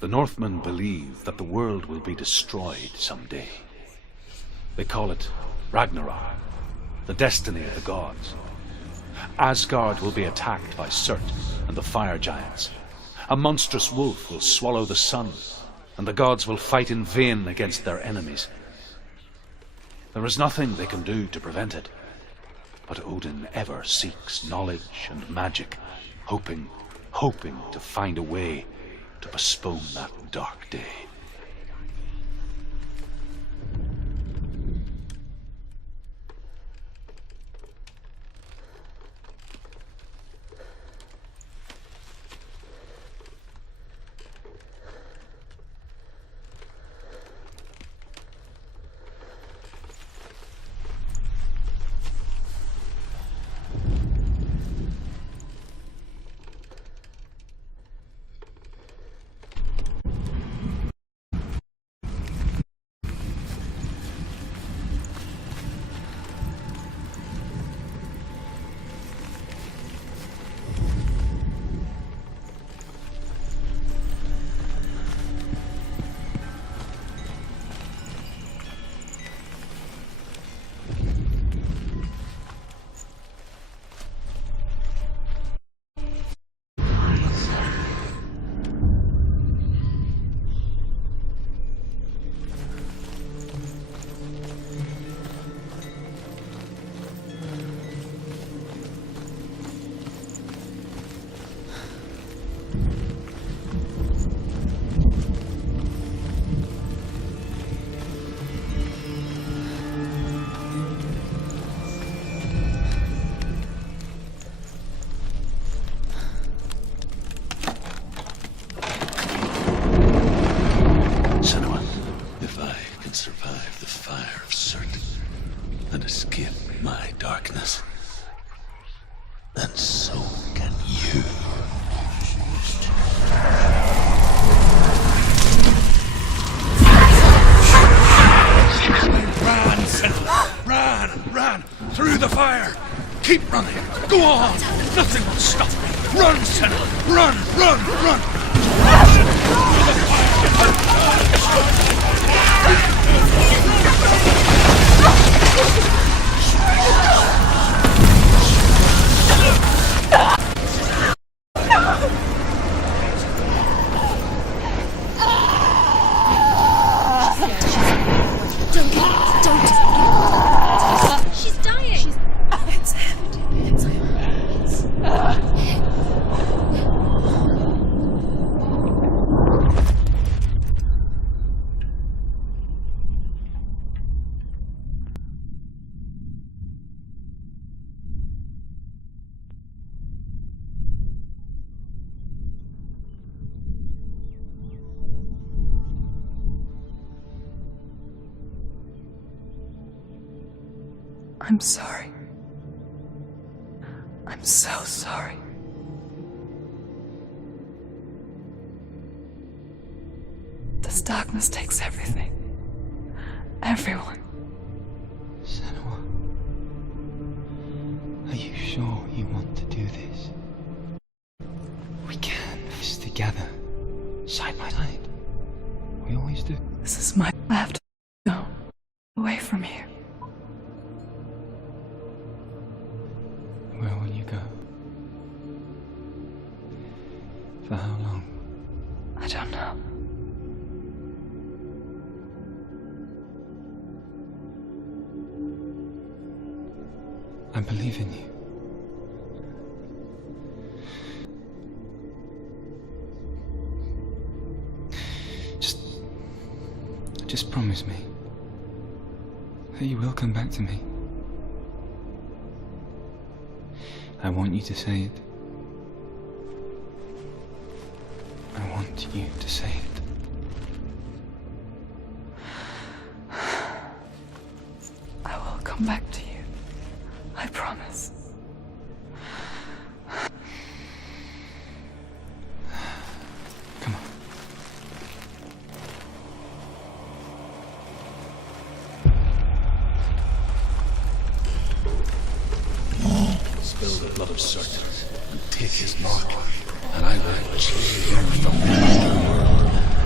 The Northmen believe that the world will be destroyed someday. They call it Ragnarok, the destiny of the gods. Asgard will be attacked by Surt and the fire giants. A monstrous wolf will swallow the sun, and the gods will fight in vain against their enemies. There is nothing they can do to prevent it, but Odin ever seeks knowledge and magic, hoping to find a way to postpone that dark day. Keep running! Go on! Nothing will stop me! Run, Senna! Run, run, run! She's dying! It's empty. It's I'm sorry. I'm so sorry. This darkness takes everything. Everyone. Senua, are you sure you want to do this? We can face together, side by side. We always do. This is my... I have to go away from here. Where will you go? For how long? I don't know. I believe in you. Just promise me that you will come back to me. I want you to say it. I want you to say it. I will come back to you. I promise. Come on. Spill the blood of Surt and take his mark, and I will change him from the world.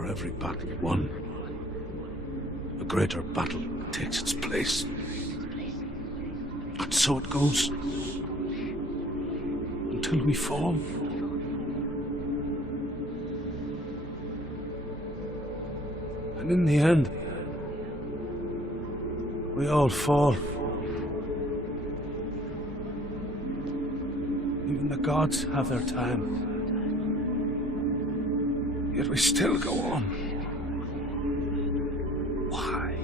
For every battle won, a greater battle takes its place. And so it goes. Until we fall. And in the end, we all fall. Even the gods have their time. Yet we still go on. Why?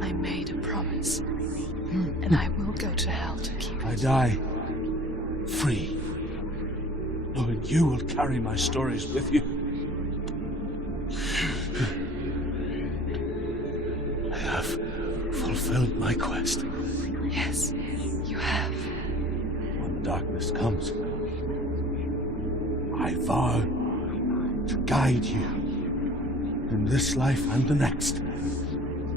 I made a promise, and I will go to hell to keep I it. die free, knowing you will carry my stories with you. I have fulfilled my quest. Yes, you have. When darkness comes, I vow to guide you in this life and the next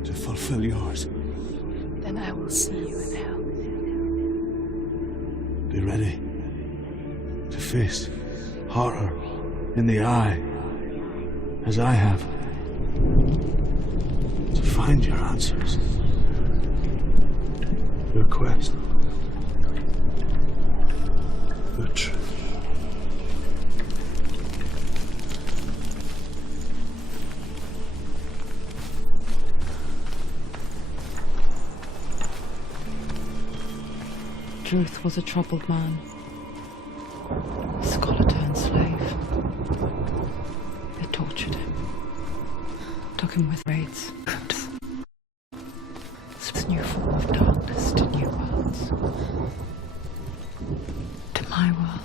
to fulfill yours. Then I will see you in hell. Be ready to face horror in the eye, as I have, to find your answers, your quest, the truth. Truth was a troubled man, a scholar turned slave. They tortured him, took him with raids, this new form of darkness to new worlds, to my world.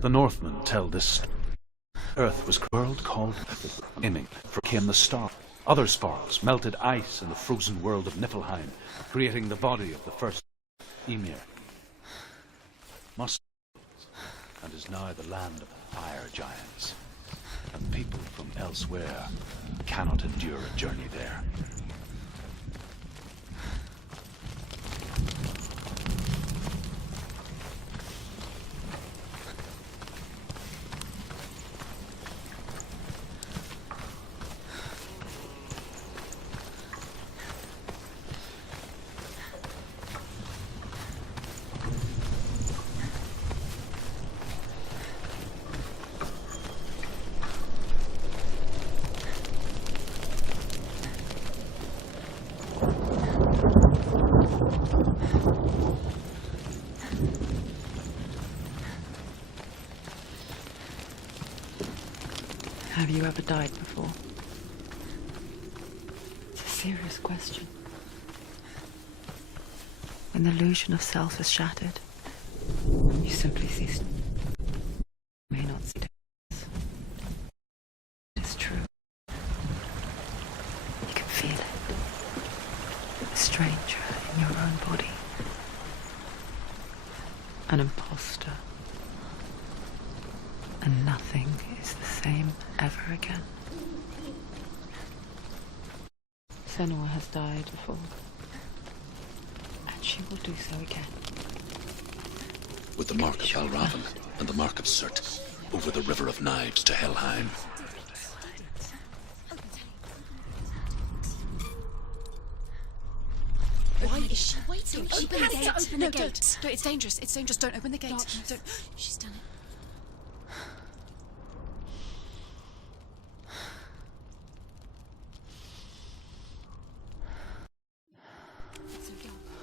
The Northmen tell this story. Earth was a world called Inning, for came the star. Other sparks melted ice in the frozen world of Niflheim, creating the body of the first Emir. Must and is now the land of fire giants, and people from elsewhere cannot endure a journey there. Have you ever died before? It's a serious question. When the illusion of self is shattered, you simply cease. You may not see it. It's true. You can feel it. A stranger in your own body. An imposter. And nothing is the same ever again. Senua has died before. And she will do so again. With the mark of Valravan and the mark of Surt, over the River of Knives to Helheim. Why is she waiting? Open the gate. Open the gate. Don't, it's dangerous. It's dangerous. Don't open the gate. Don't. She's done it.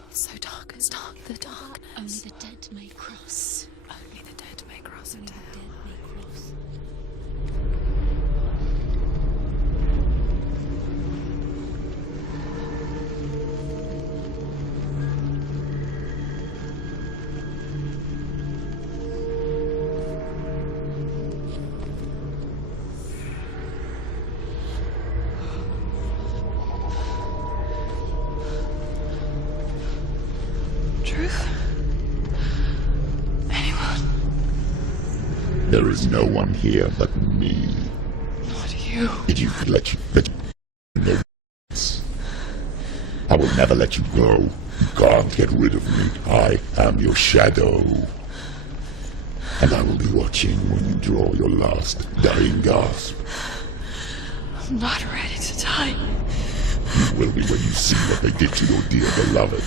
It's so dark. It's dark. The darkness. Only the dead may cross. Only the dead may cross Only into the hell. dead may cross. Truth? Anyone? There is no one here but me. Not you. If you could let you know this, I will never let you go. You can't get rid of me. I am your shadow. And I will be watching when you draw your last dying gasp. I'm not ready to die. You will be when you see what they did to your dear beloved.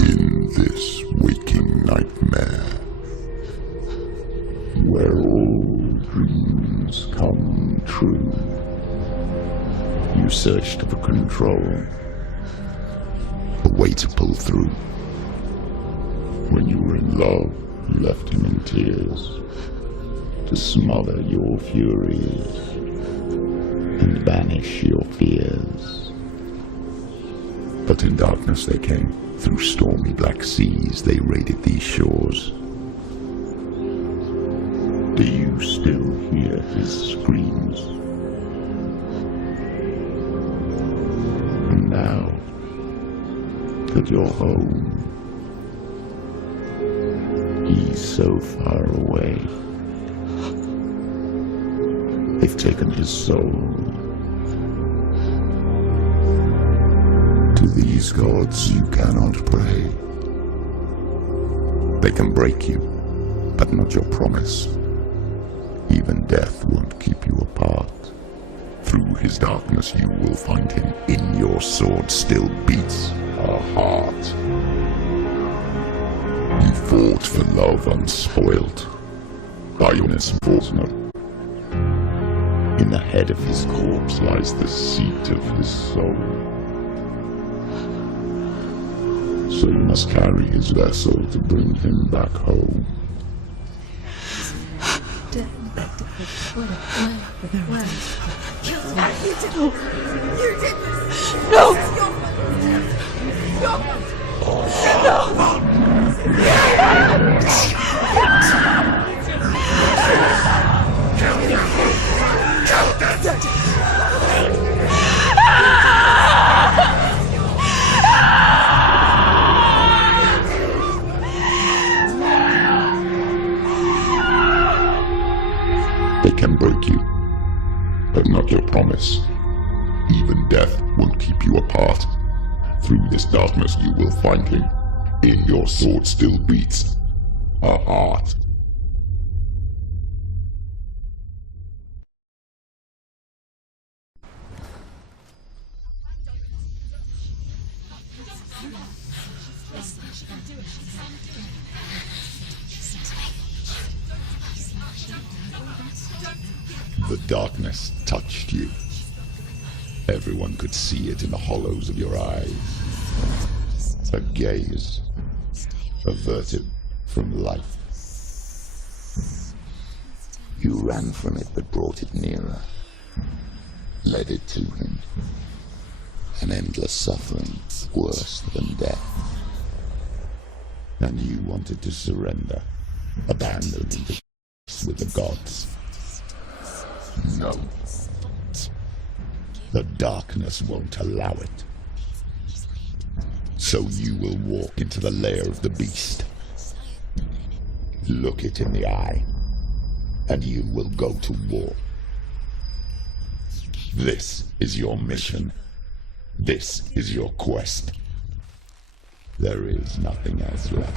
In this waking nightmare, where all dreams come true, you searched for control, a way to pull through. When you were in love, you left him in tears, to smother your furies and banish your fears. But in darkness they came, through stormy black seas they raided these shores. Do you still hear his screams? And now that you're home, he's so far away. They've taken his soul. To these gods you cannot pray. They can break you, but not your promise. Even death won't keep you apart. Through his darkness you will find him. In your sword still beats a heart. You fought for love unspoilt. Ionis Forsner. In the head of his corpse lies the seat of his soul. So you must carry his vessel to bring him back home. They can break you, but not your promise. Even death won't keep you apart. Through this darkness you will find him. In your sword still beats a heart. The darkness touched you. Everyone could see it in the hollows of your eyes. A gaze averted from life. You ran from it but brought it nearer. Led it to him. An endless suffering worse than death. And you wanted to surrender, abandoned into with the gods. No. The darkness won't allow it. So you will walk into the lair of the beast. Look it in the eye, and you will go to war. This is your mission. This is your quest. There is nothing else left.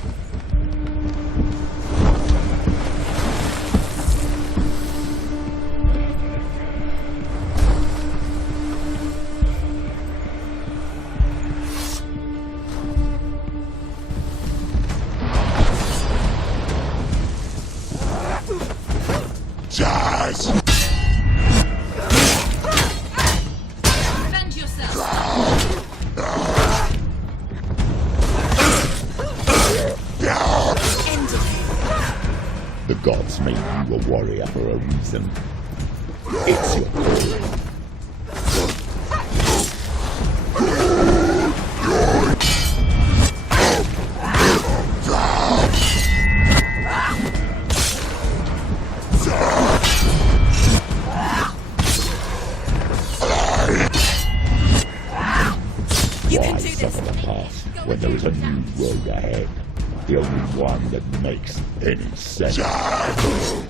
Jazz! Defend yourself. The gods made you a warrior for a reason. It's your calling. Why suffer the past when there is a new road ahead? The only one that makes any sense. Behind you!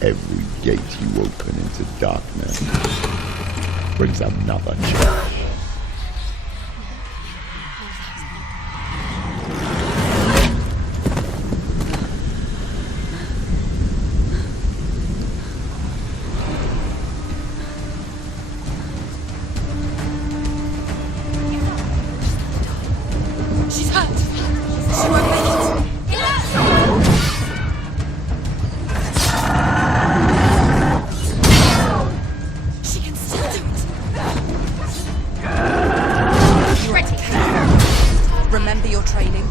Every gate you open into darkness brings another change. She's hurt. She won't make it. She can still do it. Ready. Remember your training.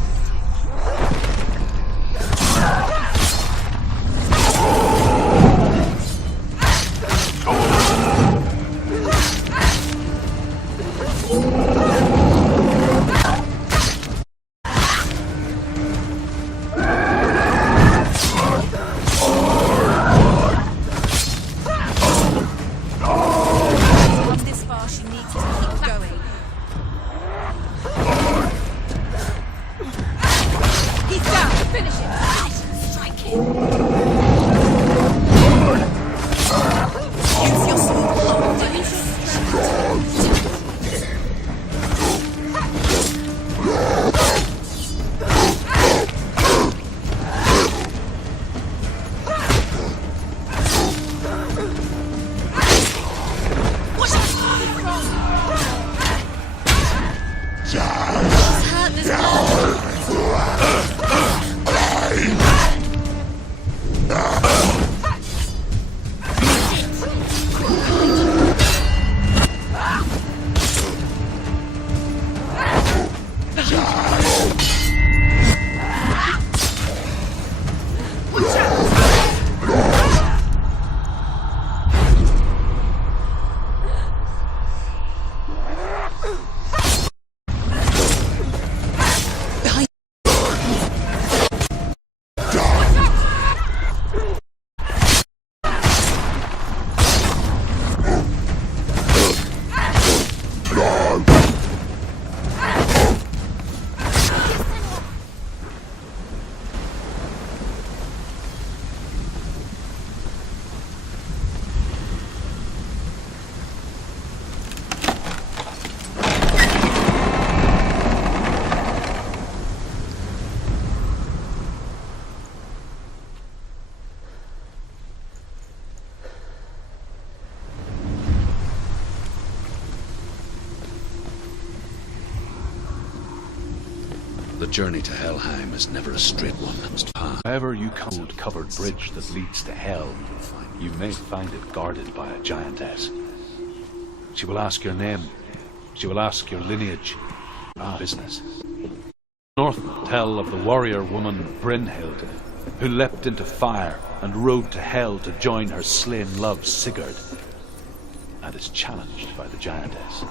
Once this far, she needs to keep going. He's down. Finish him. Strike him. Use your sword. The journey to Helheim is never a straight one. Wherever you come to the covered bridge that leads to hell, you may find it guarded by a giantess. She will ask your name. She will ask your lineage. Business. Northmen tell of the warrior woman Brynhild, who leapt into fire and rode to hell to join her slain love Sigurd, and is challenged by the giantess.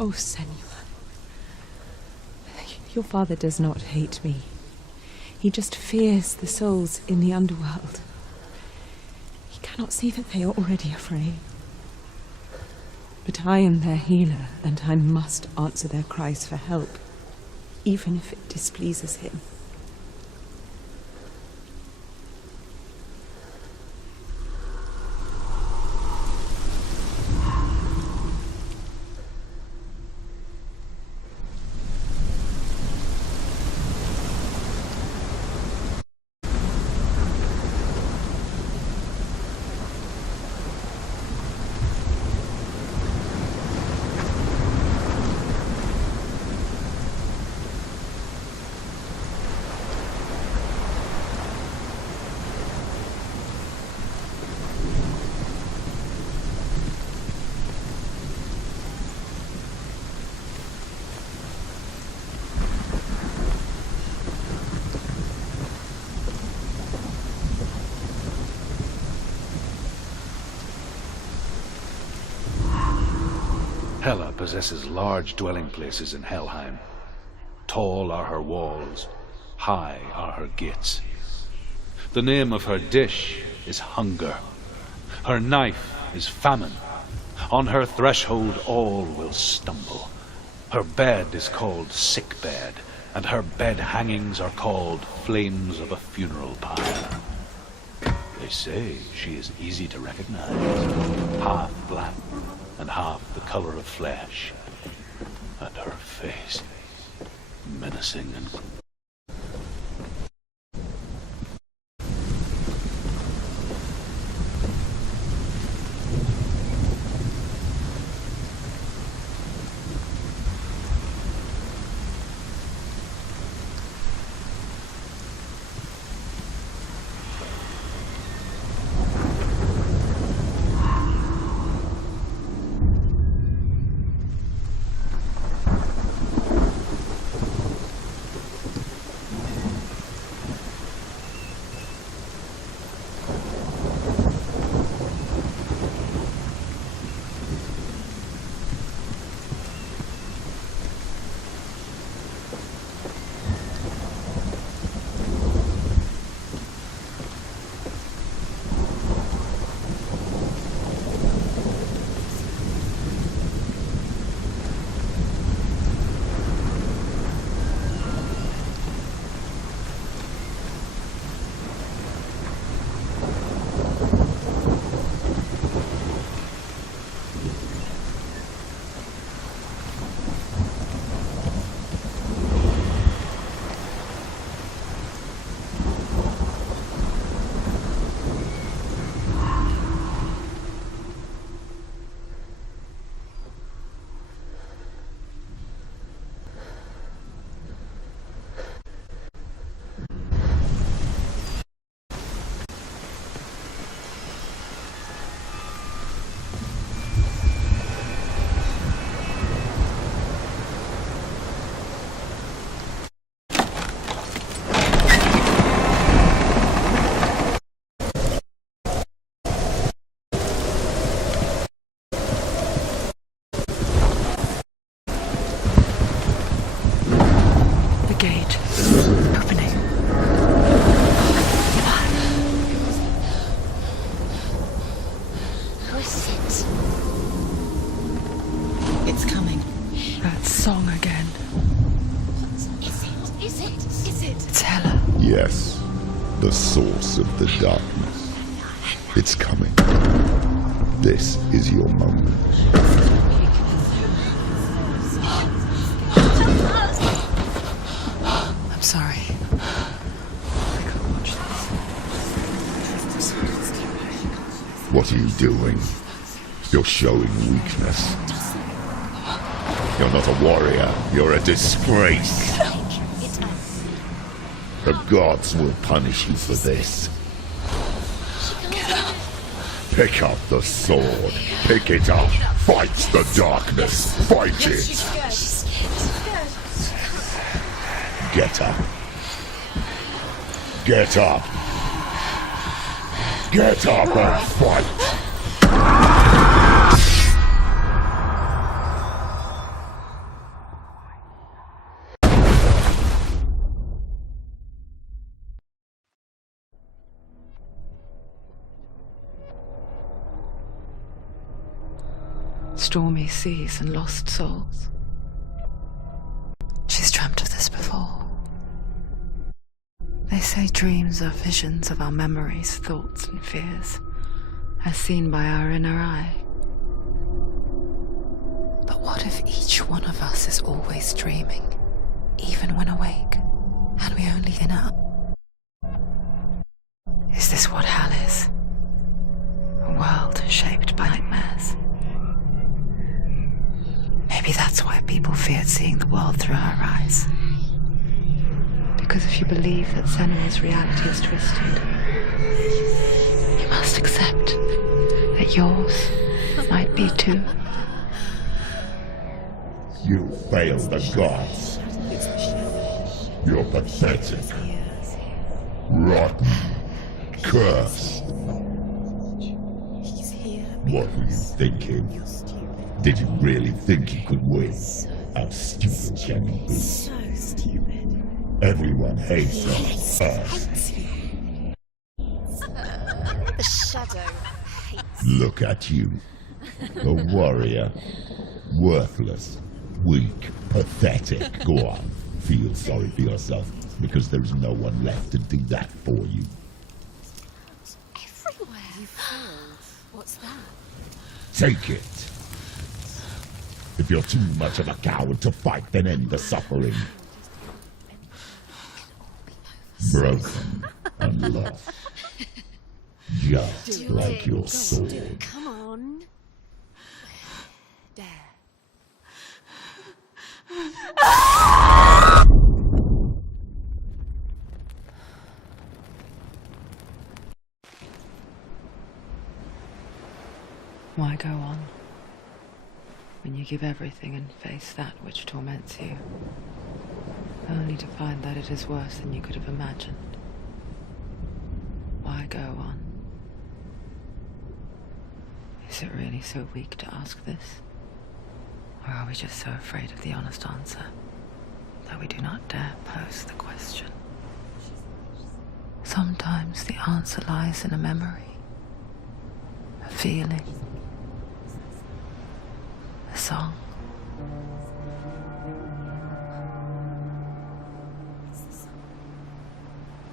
Oh, Senua. Your father does not hate me. He just fears the souls in the underworld. He cannot see that they are already afraid. But I am their healer, and I must answer their cries for help, even if it displeases him. Hela possesses large dwelling places in Helheim. Tall are her walls, high are her gates. The name of her dish is hunger. Her knife is famine. On her threshold all will stumble. Her bed is called sick bed, and her bed hangings are called flames of a funeral pyre. They say she is easy to recognize, half black and half the color of flesh, and her face menacing and source of the darkness. It's coming. This is your moment. I'm sorry. I can't watch this. What are you doing? You're showing weakness. You're not a warrior. You're a disgrace. The gods will punish you for this. Pick up the sword. Pick it up. Fight the darkness. Fight it. Get up. Get up. Get up and fight. Stormy seas and lost souls. She's dreamt of this before. They say dreams are visions of our memories, thoughts and fears, As seen by our inner eye. But what if each one of us is always dreaming, even when awake, and we only in our... Is this what hell is? A world shaped by nightmares. Maybe that's why people feared seeing the world through her eyes. Because if you believe that Senua's reality is twisted, you must accept that yours might be too. You fail the gods. You're pathetic. Rotten. Cursed. What were you thinking? Did you really think you could win? How stupid can you be? So stupid. Everyone hates her. The shadow hates. Look at you. A warrior. Worthless. Weak. Pathetic. Go on. Feel sorry for yourself, because there's no one left to do that for you. Everywhere. You failed. What's that? Take it. If you're too much of a coward to fight, then end the suffering. Broken and lost. Just like your sword. Come on. There. Why go on when you give everything and face that which torments you, only to find that it is worse than you could have imagined? Why go on? Is it really so weak to ask this? Or are we just so afraid of the honest answer that we do not dare pose the question? Sometimes the answer lies in a memory, a feeling, a song.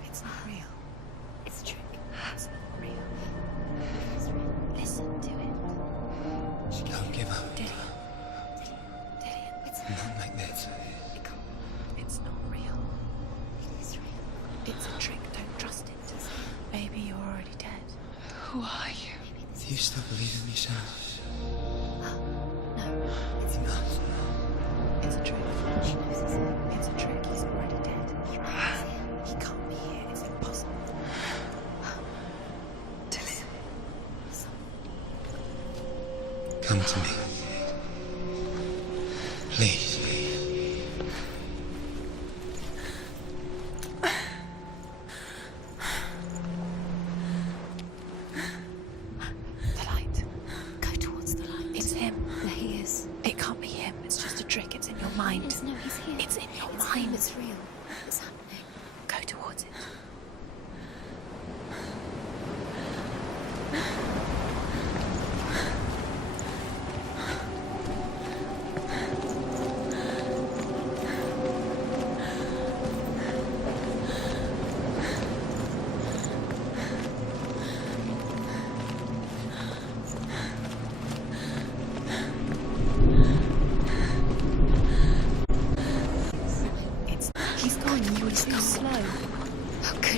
It's not real. It's a trick. It's not real. It's real. Listen to it. Don't give up. Dillian. It's Not like this. It can't. It's not real. It is real. It's a trick. Don't trust it. Maybe you're already dead. Who are you? Do you still believe in me, Sam? No, it's not. It's a trick. She knows it's a trick. He's already dead. He can't be here. It's impossible. Dillian. Come to me. Please. The light. Go towards the light. It's him. There he is. It can't be him. It's just a trick. It's in your mind. No, he's here. It's in your mind. It's real. It's happening. Go towards it.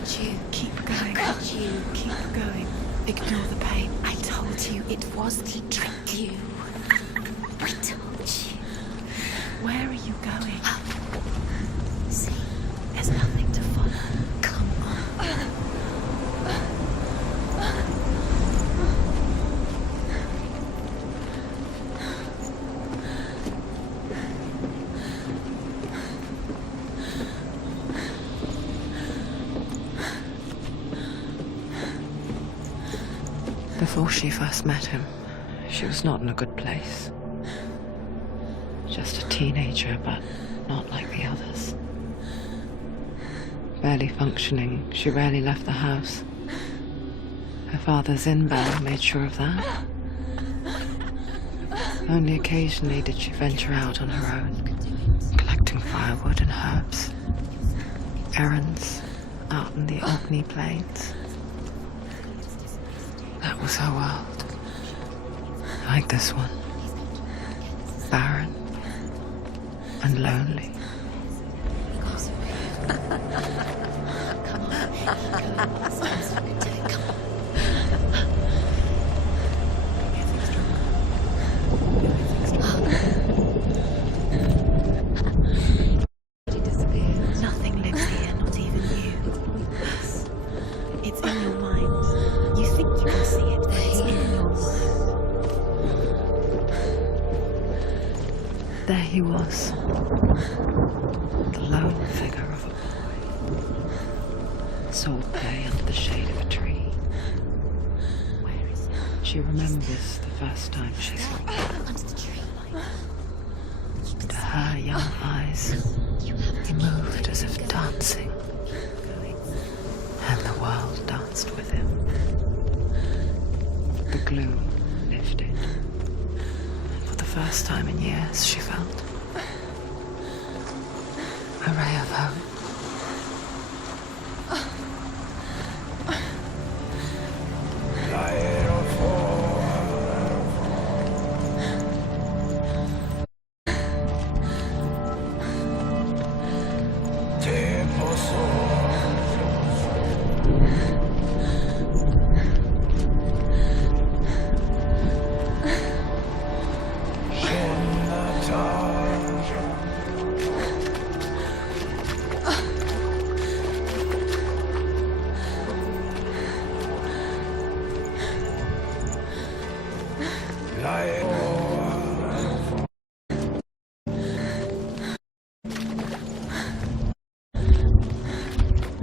could you? Keep going. How could you? Keep going. Ignore the pain. I told you it was to trick you. I told you. Where are you going? Up. See, there's nothing to follow. Come on. Before she first met him, she was not in a good place. Just a teenager, but not like the others. Barely functioning, she rarely left the house. Her father's inbound made sure of that. Only occasionally did she venture out on her own, collecting firewood and herbs. Errands out in the Orkney Plains. That was her world. Like this one. Barren and lonely. Nothing lives here, not even you. It's in your mind. You think you can see it, but it's in your mind. There he was. The lone figure of a boy. Saw play under the shade of a tree. Where is it? She remembers the first time she saw him. Under the tree. To her young eyes, he moved as if dancing. And the world danced with him. The gloom lifted. For the first time in years, she felt a ray of hope.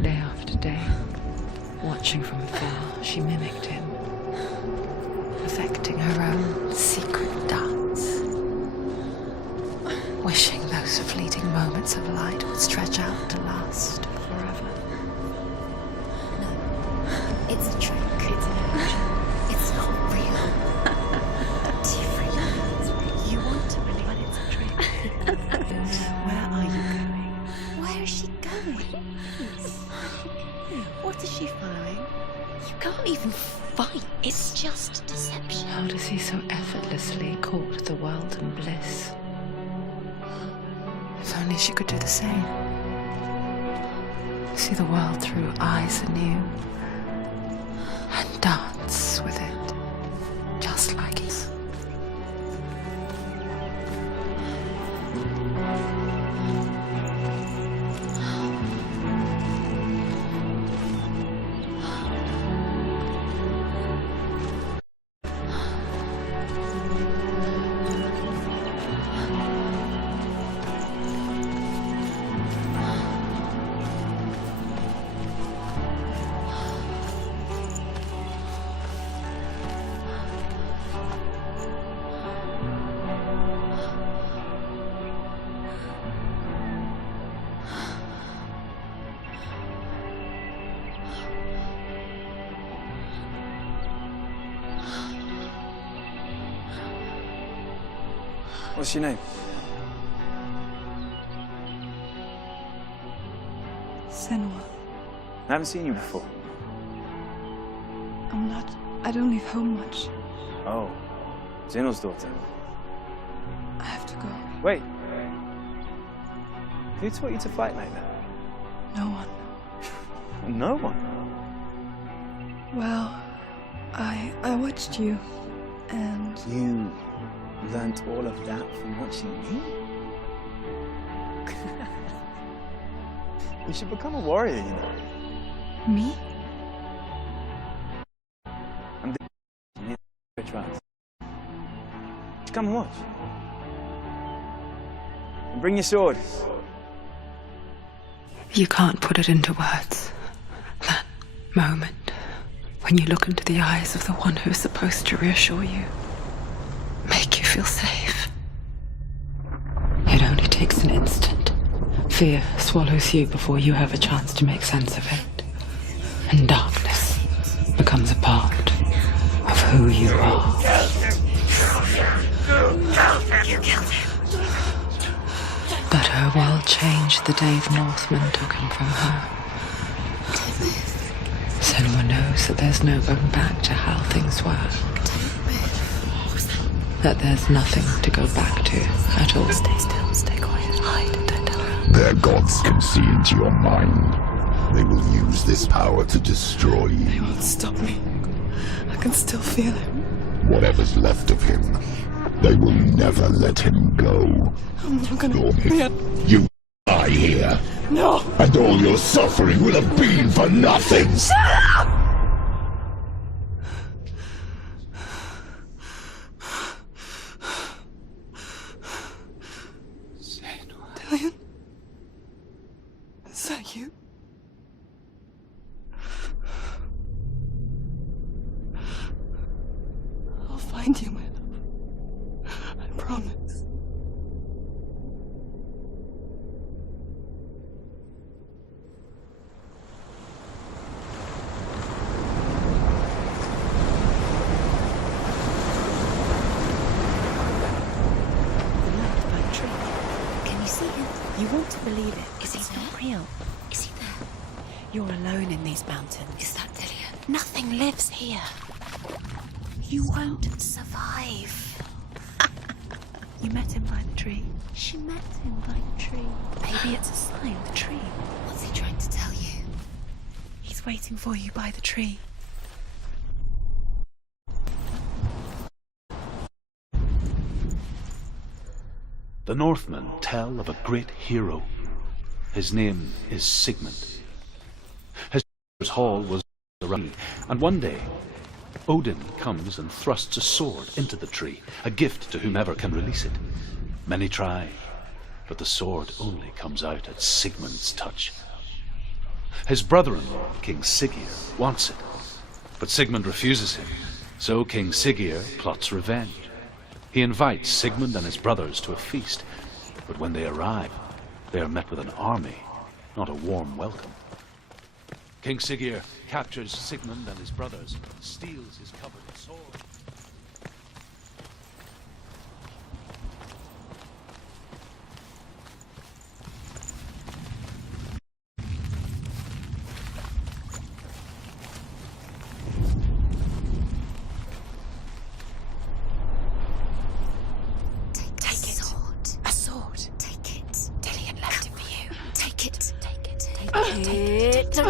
Day after day, watching from afar, she mimicked him, perfecting her own secret dance, wishing those fleeting moments of light would stretch out to last forever. No. It's a trick. It's an illusion. It's not real. Do you really it's real? You want to believe that it's a trick. Where are you going? Where is she going? What is she following? You can't even fight. It's just deception. How does he so effortlessly court the world and bliss? If only she could do the same. See the world through eyes anew. And dance with it. Just like his. What's your name? Senwa. I haven't seen you before. I don't leave home much. Oh, Zeno's daughter. I have to go. Wait. Who taught you to fight like that? No one. No one. Well, I watched you, and You learnt all of that from watching me? You should become a warrior, you know. me? Which ones? Come and watch. And bring your sword. You can't put it into words. That moment when you look into the eyes of the one who is supposed to reassure you, make you feel safe. It only takes an instant. Fear swallows you before you have a chance to make sense of it. And darkness becomes a part of who you are. You killed him. But her world changed the day the Northmen took him from her. Senua knows that there's no going back to how things were. That there's nothing to go back to at all. Stay still, stay quiet, hide, don't tell her. Their gods can see into your mind. They will use this power to destroy He you. won't stop me. I can still feel him. Whatever's left of him, they will never let him go. I'm not gonna... Dormith, you die here. No! And all your suffering will have been for nothing. Dillion? Is that you? I'll find you, my love. I promise. Can you see him? You want to believe it. Is he not real? Is he there? You're alone in these mountains. Is that Dillion? Nothing lives here. You won't survive. You met him by the tree. She met him by the tree. Maybe it's a sign, the tree. What's he trying to tell you? He's waiting for you by the tree. The Northmen tell of a great hero. His name is Sigmund. His father's hall was around, and one day Odin comes and thrusts a sword into the tree, a gift to whomever can release it. Many try, but the sword only comes out at Sigmund's touch. His brother-in-law, King Siggeir, wants it, but Sigmund refuses him, so King Siggeir plots revenge. He invites Sigmund and his brothers to a feast, but when they arrive, they are met with an army, not a warm welcome. King Siggeir captures Sigmund and his brothers, steals his covered sword. A sword. Take it. Dillion left it for you. Take it. Take it. Take it. Take it.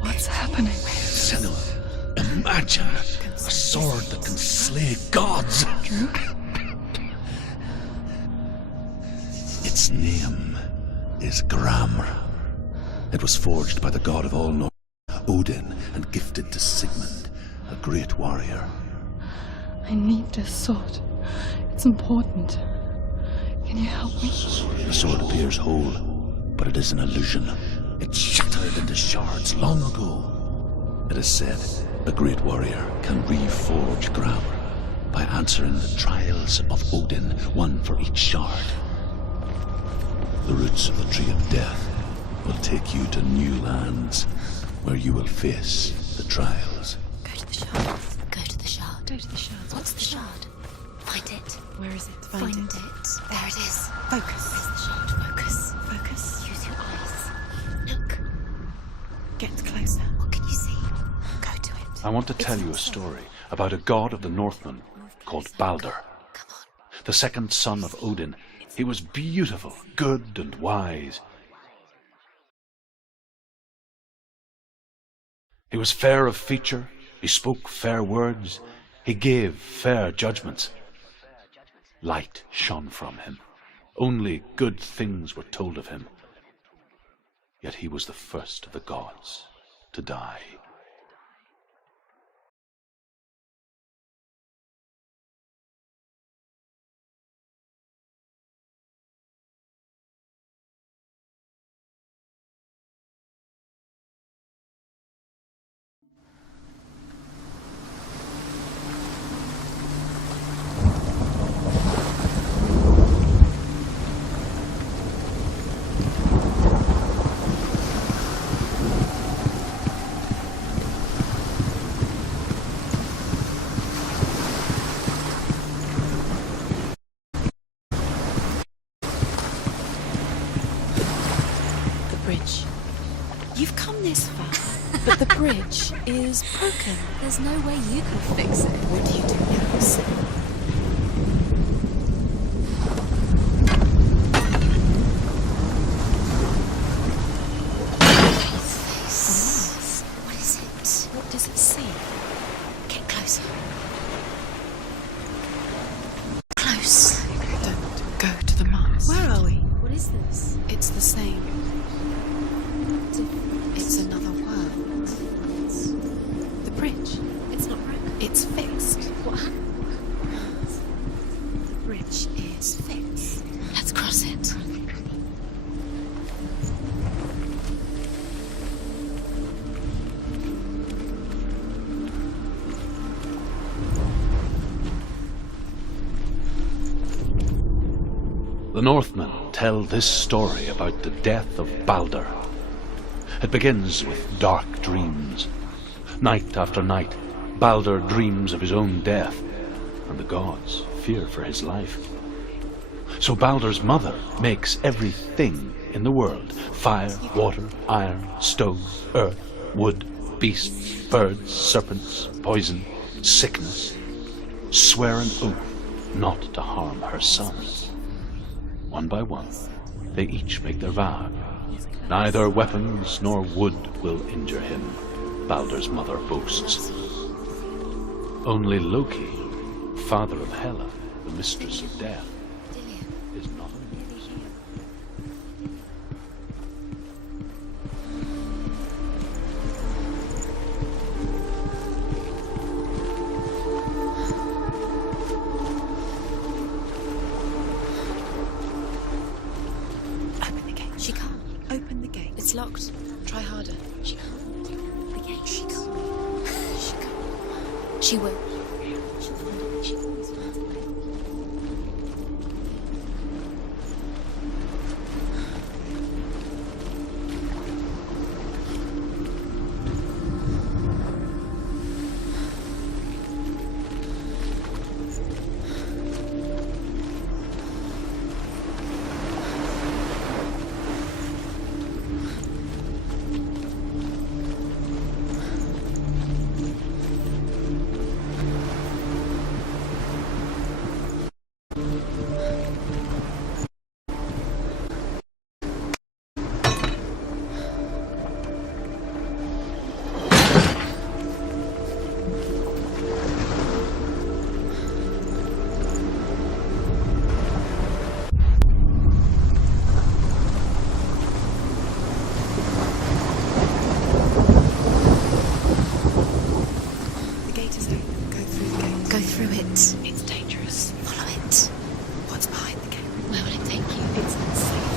What's happening? Senua, imagine a sword that can slay gods. Drew? Its name is Gramr. It was forged by the god of all North, Odin, and gifted to Sigmund, a great warrior. I need this sword. It's important. Can you help me? The sword appears whole, but it is an illusion. It shattered into shards long ago. It is said a great warrior can reforge Gramr by answering the trials of Odin, one for each shard. The roots of the Tree of Death will take you to new lands, where you will face the trials. Go to the shard. Go to the shard. Go to the shard. What's the shard? Find it. Where is it? Find it. There it is. Focus. Where's the shard? Focus. Focus. Use your eyes. Look. Get closer. What can you see? Go to it. I want to tell you a story about a god of the Northmen called Balder. Come on. The second son of Odin. He was beautiful, good and wise. He was fair of feature, he spoke fair words, he gave fair judgments. Light shone from him. Only good things were told of him. Yet he was the first of the gods to die. Bridge. You've come this far, but the bridge is broken. There's no way you can fix it. What do you do now? Sit. What is it? What does it see? Get closer. Close. Don't go to the mask. Where are we? What is this? It's the same. It's another world. The bridge. It's not broken. It's fixed. What happened? The bridge is fixed. Let's cross it. The Northmen tell this story about the death of Balder. It begins with dark dreams. Night after night, Balder dreams of his own death, and the gods fear for his life. So Balder's mother makes everything in the world: fire, water, iron, stone, earth, wood, beasts, birds, serpents, poison, sickness, swear an oath not to harm her sons. One by one, they each make their vow. Neither weapons nor wood will injure him, Balder's mother boasts. Only Loki, father of Hela, the mistress of death, is not amused. Open the gate. She can't. Open the gate. It's locked. Try harder. She can't. The gate. She can't. She can't. She will. She'll find it. She always finds a way. Go through it. It's dangerous. Follow it. What's behind the gate? Where will it take you? It's unsafe.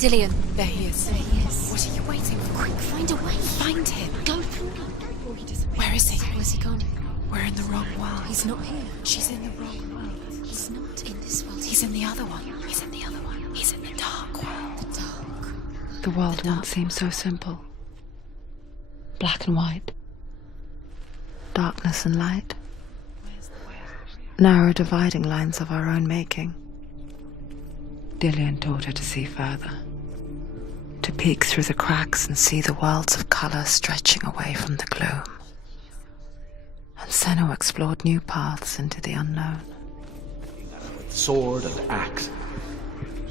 Dillion. There he is. There he is. What are you waiting for? Quick, find a way. Find him. Go through it before he disappears. Where is he? Where's he gone? We're in the wrong world. He's not here. She's in the wrong world. He's not in this world. He's in the other one. He's in the other one. He's in the dark world. The dark. The world won't seem so simple. Black and white. Darkness and light. Narrow dividing lines of our own making. Dillian taught her to see further. To peek through the cracks and see the worlds of colour stretching away from the gloom. And Senna explored new paths into the unknown. Sword and axe.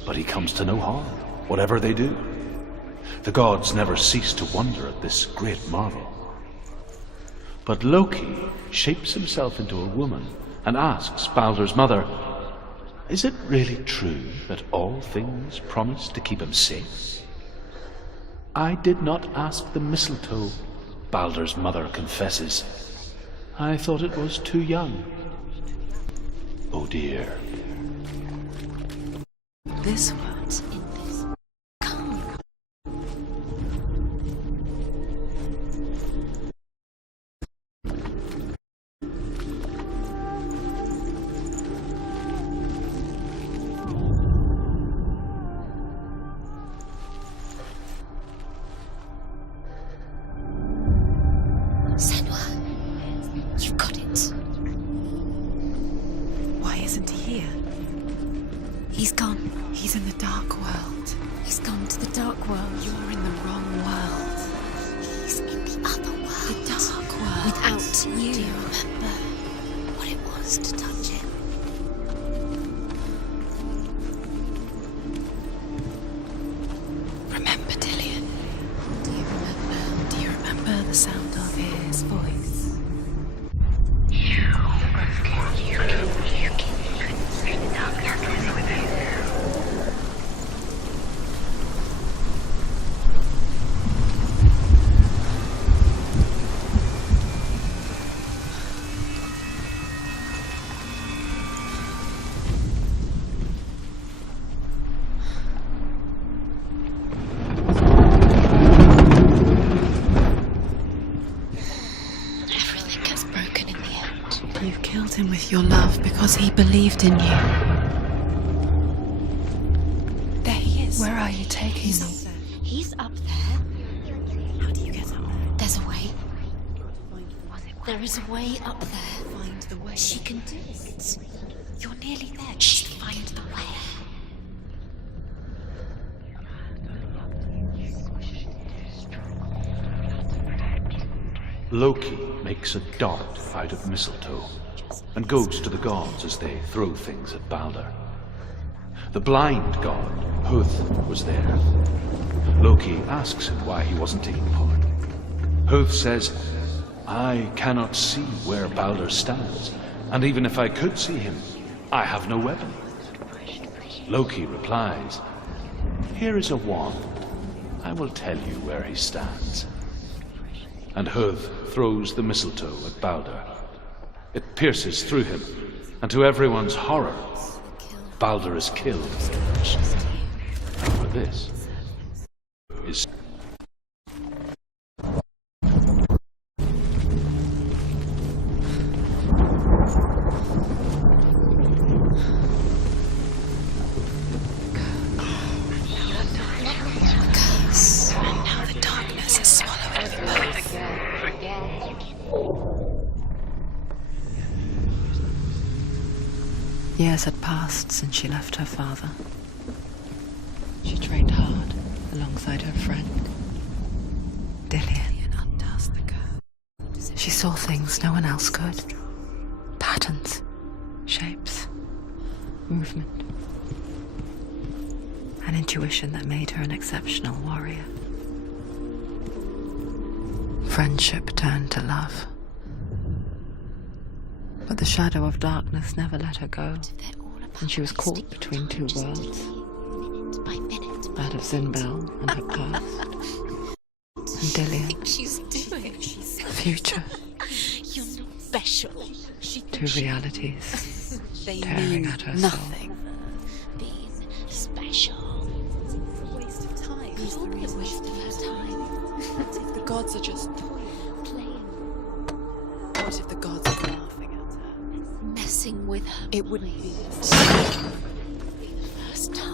But he comes to no harm, whatever they do. The gods never cease to wonder at this great marvel. But Loki shapes himself into a woman and asks Baldur's mother, is it really true that all things promise to keep him safe? I did not ask the mistletoe, Baldur's mother confesses. I thought it was too young. Oh dear. This world's in this. Come. Senua, you've got it. Why isn't he here? He's gone. He's in the dark world. He's gone to the dark world. You're in the wrong world. He's in the other world. The dark world. Without you. Do you remember what it was to touch him? Remember, Dillian? Do you remember? Do you remember the sound of his voice? You've killed him with your love because he believed in you. There he is. Where are you taking me? He's up there. How do you get up there? There's a way. There is a way up there. Find the way. She can do it. You're nearly there. Just find the way. Loki makes a dart out of mistletoe and goes to the gods as they throw things at Baldur. The blind god, Huth, was there. Loki asks him why he wasn't taking part. Huth says, I cannot see where Baldur stands, and even if I could see him, I have no weapon. Loki replies, here is a wand. I will tell you where he stands. And Huth throws the mistletoe at Baldur. It pierces through him, and to everyone's horror, Baldur is killed. And for this is curse. And now the darkness has swallowed them both. Years had passed since she left her father. She trained hard alongside her friend, Dillian. Undoes the curse. She saw things no one else could. Patterns, shapes, movement. An intuition that made her an exceptional warrior. Friendship turned to love. But the shadow of darkness never let her go, and she was caught between two worlds. That of Zinbel and her past, and Dillian, She's doing. the future. You're not special. Two realities They tearing mean at her nothing. Being special. It's a waste of time. It's a waste of her time. What if the gods are just Playing. What if the gods are laughing at her? Messing with her. It wouldn't be this. The first time.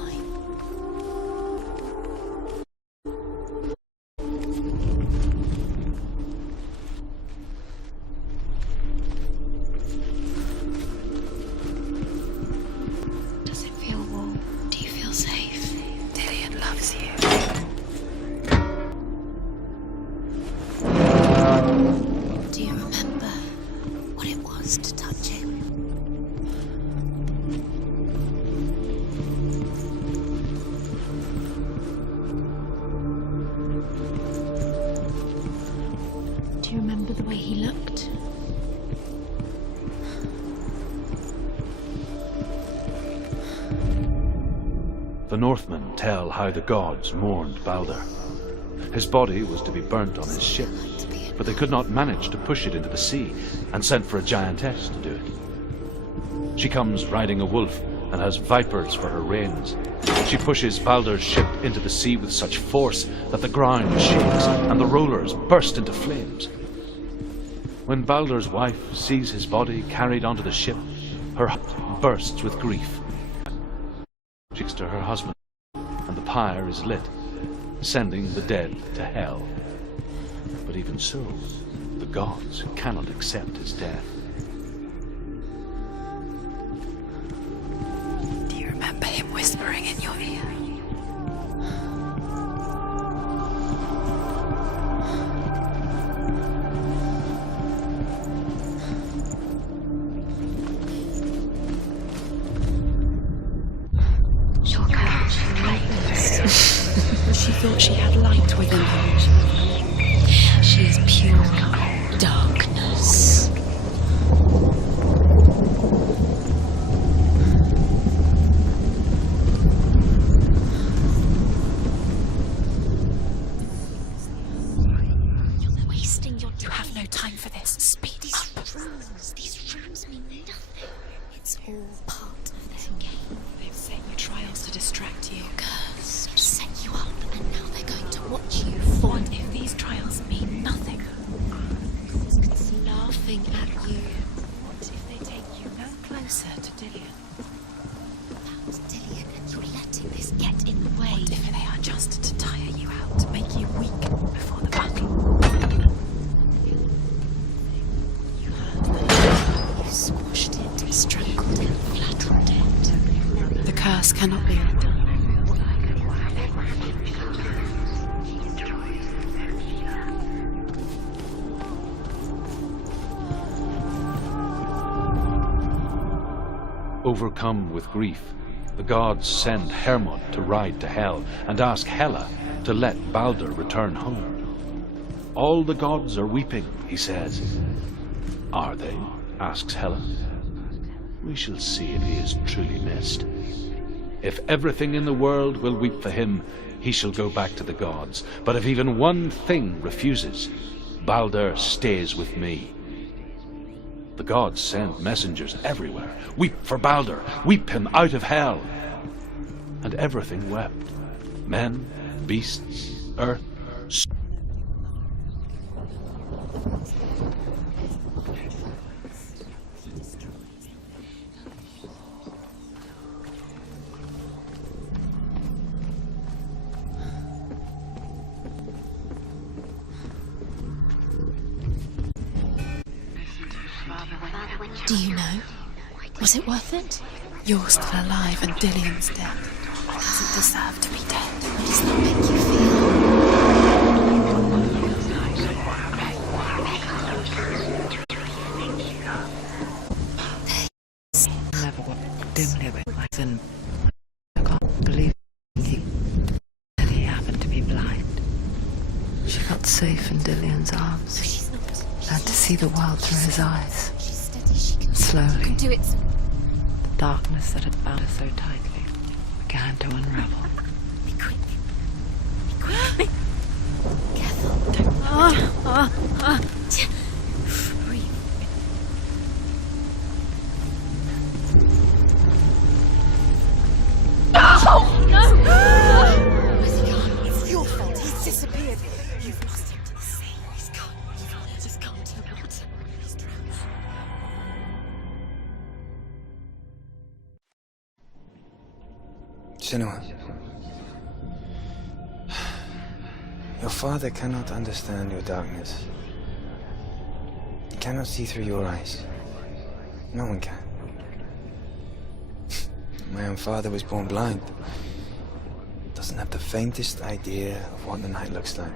Does it feel warm? Do you feel safe? Dillian loves you. Do you remember what it was to touch him? Do you remember the way he looked? The Northmen tell how the gods mourned Balder. His body was to be burnt on his ship, but they could not manage to push it into the sea, and sent for a giantess to do it. She comes riding a wolf and has vipers for her reins. She pushes Balder's ship into the sea with such force that the ground shakes and the rollers burst into flames. When Balder's wife sees his body carried onto the ship, her heart bursts with grief. She speaks to her husband, and the pyre is lit, sending the dead to hell. But even so, the gods cannot accept his death. Do you remember him whispering in your ear? She'll come. She thought she had light within her. She is pure darkness. You're wasting your time. You have no time for this. Speed up. These runes mean nothing. It's all part of their game. They've set you trials to distract you. Cursed. Set you up, and now they're going to watch you fall. What if these trials mean nothing? It's laughing at you. What if they take you no closer to Dillian? That's Dillian, and you're letting this get in the way. What if they are just to tire you out, to make you weak before the battle? You heard them. You squashed it, strangled it, flattened it. The curse cannot be undone. Overcome with grief, the gods send Hermod to ride to Hell and ask Hela to let Balder return home. All the gods are weeping, he says. Are they? Asks Hela. We shall see if he is truly missed. If everything in the world will weep for him, he shall go back to the gods. But if even one thing refuses, Balder stays with me. The gods send messengers everywhere. Weep for Balder, weep him out of hell. And everything wept. Men, beasts, earth. Do you know? Was it worth it? You're still alive and Dillian's dead. He doesn't deserve to be dead. What does that make you feel? Never walked dimly with my sin. I can't believe he happened to be blind. She felt safe in Dillian's arms. No, she's not. Learned to see the world through his eyes. She's steady. She can Slowly, do it. the darkness that had bound her so tightly began to unravel. Be quick. Be quick. Careful. Breathe. Where's he gone? It's your fault. He's disappeared. You've lost him to the sea. He's gone. He's gone to the water. He's drowned. Senua, your father cannot understand your darkness. He cannot see through your eyes. No one can. My own father was born blind. Doesn't have the faintest idea of what the night looks like.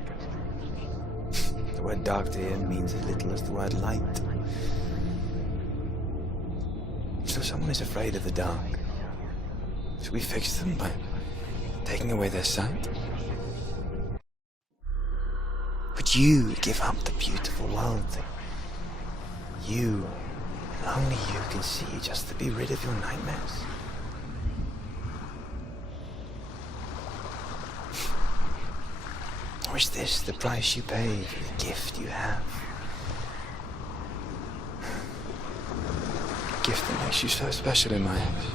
The word dark to him means as little as the word light. So someone is afraid of the dark. Should we fix them by taking away their sight? Would you give up the beautiful world that you, and only you, can see just to be rid of your nightmares? Or is this the price you pay for the gift you have? A gift that makes you so special in my eyes.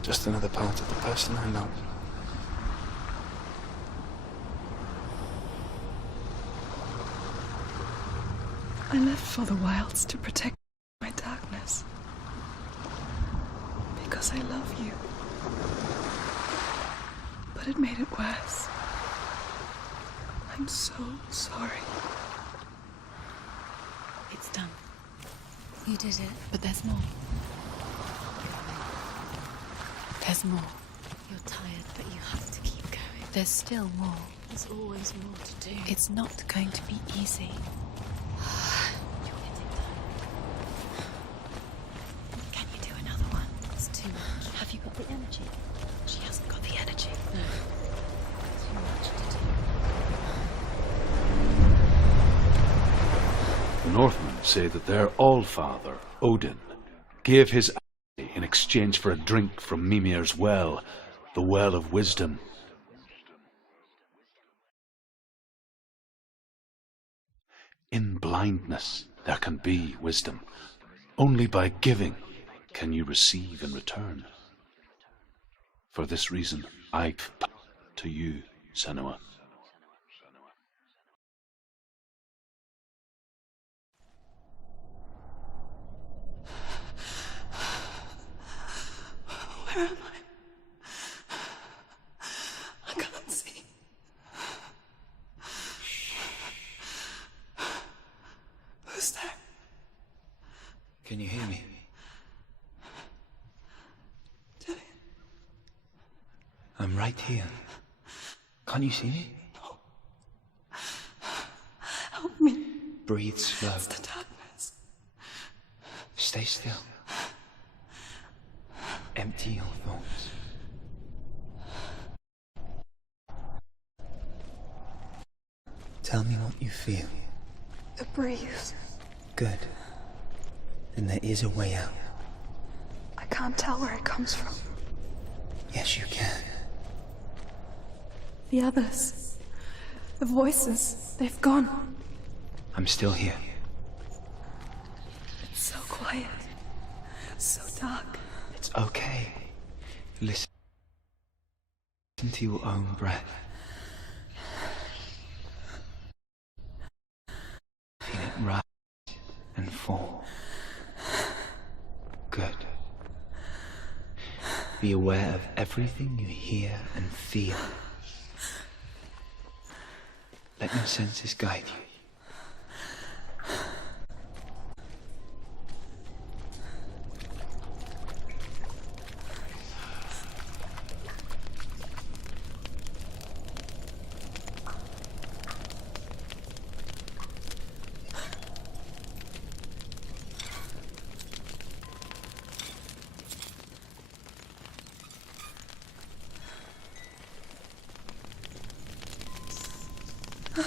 Just another part of the person I love. I left for the wilds to protect my darkness. Because I love you. But it made it worse. I'm so sorry. It's done. You did it, but there's more. There's more. You're tired, but you have to keep going. There's still more. There's always more to do. It's not going to be easy. Can you do another one? It's too much. Have you got the energy? She hasn't got the energy. No. Too much to do. The Northmen say that their Allfather, Odin, gave his eye in exchange for a drink from Mimir's well, the Well of Wisdom. In blindness there can be wisdom. Only by giving can you receive in return. For this reason, I give to you, Senua. Where am I can't see. Who's there? Can you hear me? Dillian. I'm right here. Can't you see me? No. Help me. Breathe slow. It's the darkness. Stay still. Empty your thoughts. Tell me what you feel. The breeze. Good. Then there is a way out. I can't tell where it comes from. Yes, you can. The others. The voices. They've gone. I'm still here. It's so quiet. So dark. It's okay. Listen to your own breath. Feel it rise and fall. Good. Be aware of everything you hear and feel. Let your senses guide you.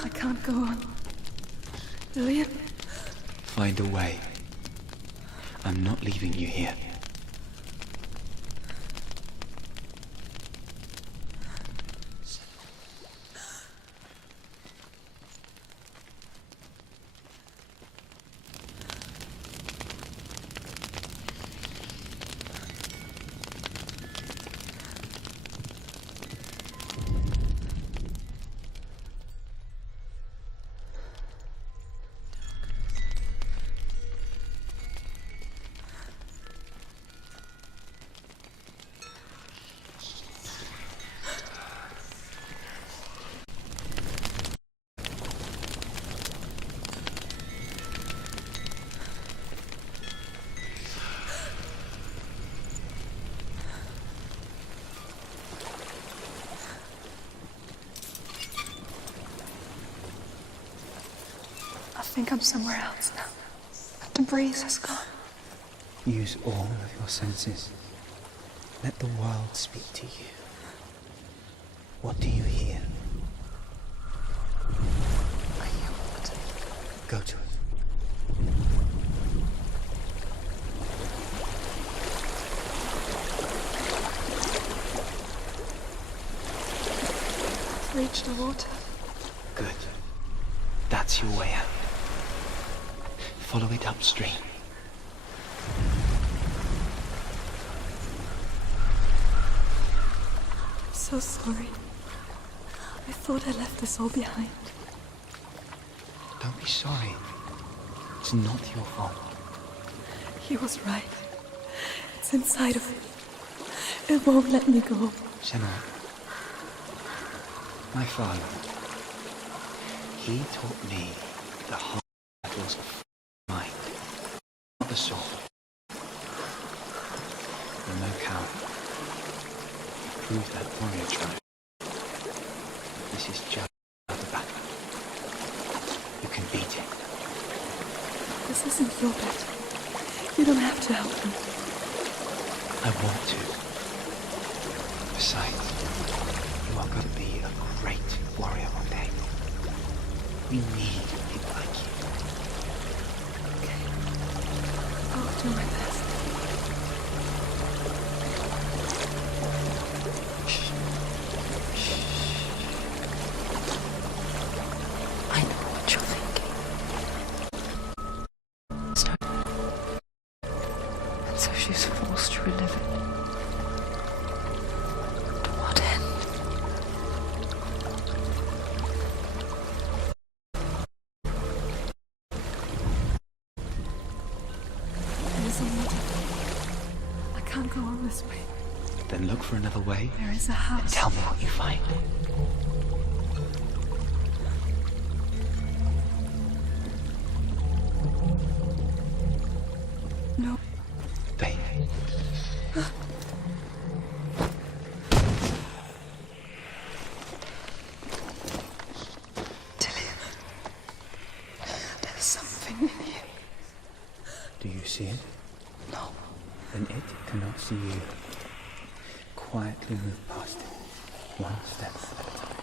I can't go on. Dillian? Find a way. I'm not leaving you here. think I'm somewhere else now. The breeze has gone. Use all of your senses. Let the world speak to you. What do you hear? I hear water. Go to it. Reach the water. Good. That's your way out. Follow it upstream. I'm so sorry. I thought I left this all behind. Don't be sorry. It's not your fault. He was right. It's inside of him. It won't let me go. Senna, my father, he taught me the hard battles of mind, not the sword. You're no coward. You proved that warrior tribe. This is just another battle. You can beat it. This isn't your battle. You don't have to help me. I want to. Besides, you are going to be a great warrior one day. We need people like you. Okay. I'll do my best. I know what you're thinking. So, and so she's forced to relive it. To what end? There's a water. I can't go on this way. Then look for another way. There is a house. And tell me what you find. No. They. Dillian. There's something in here. Do you see it? No. Then it cannot see you. Quietly move past it, one step at a time.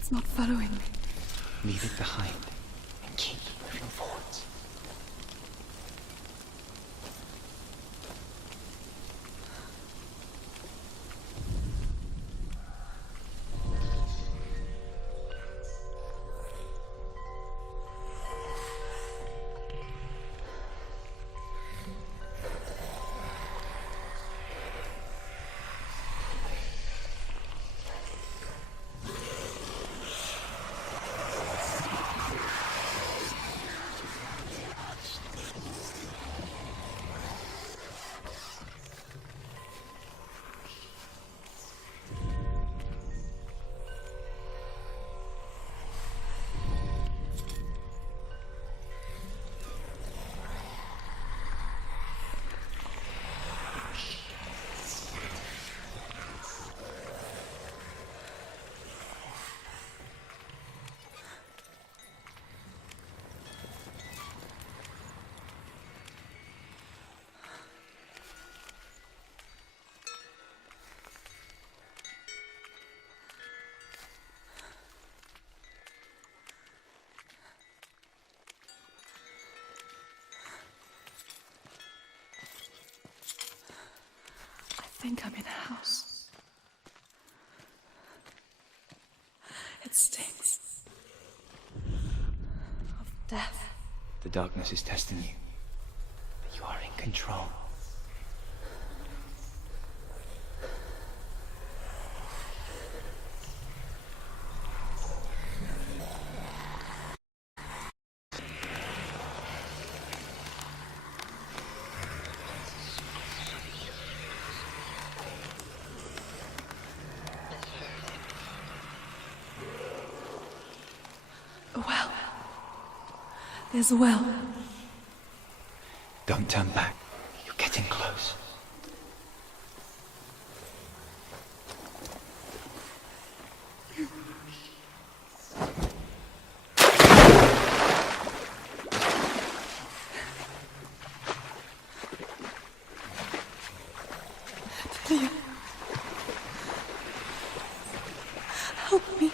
It's not following me. Leave it behind and keep moving forwards. I think I'm in a house. It stinks. Of death. The darkness is testing you, but you are in control. There's a well. Don't turn back. You're getting close. Delia. Help me.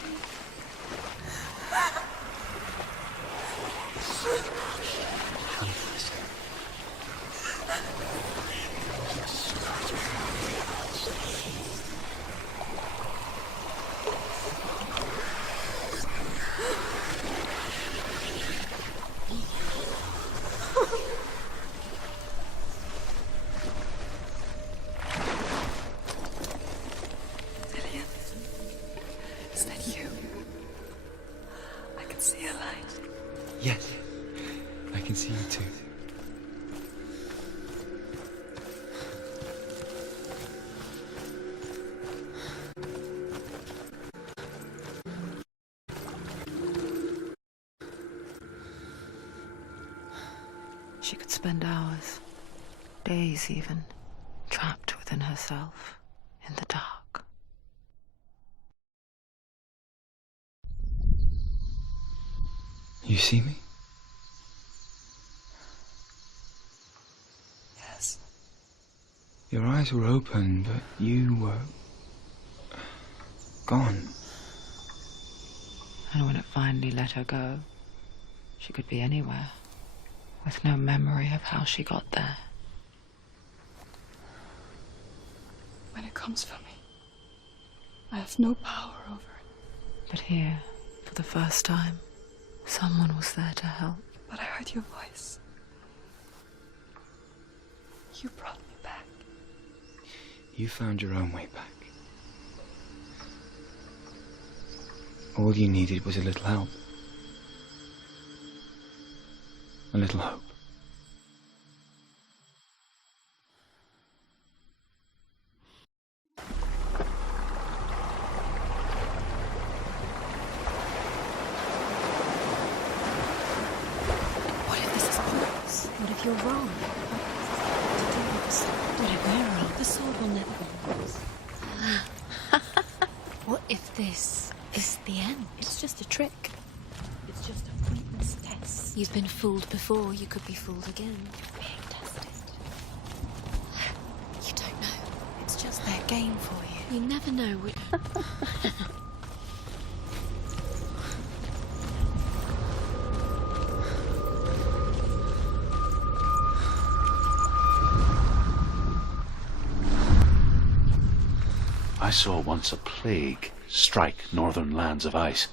Is that you? I can see a light. Yes, I can see you too. She could spend hours, days even, trapped within herself, in the dark. You see me? Yes. Your eyes were open, but you were gone. And when it finally let her go, she could be anywhere, with no memory of how she got there. When it comes for me, I have no power over it. But here, for the first time, someone was there to help. But I heard your voice. You brought me back. You found your own way back. All you needed was a little help. A little hope. What if this is pointless? What if you're wrong? What if we're wrong? The sword will never be yours. What if this is the end? It's just a trick. It's just a pointless test. You've been fooled before. You could be fooled again. You're being tested. You don't know. It's just their game for you. You never know what... I saw once a plague strike northern lands of ice.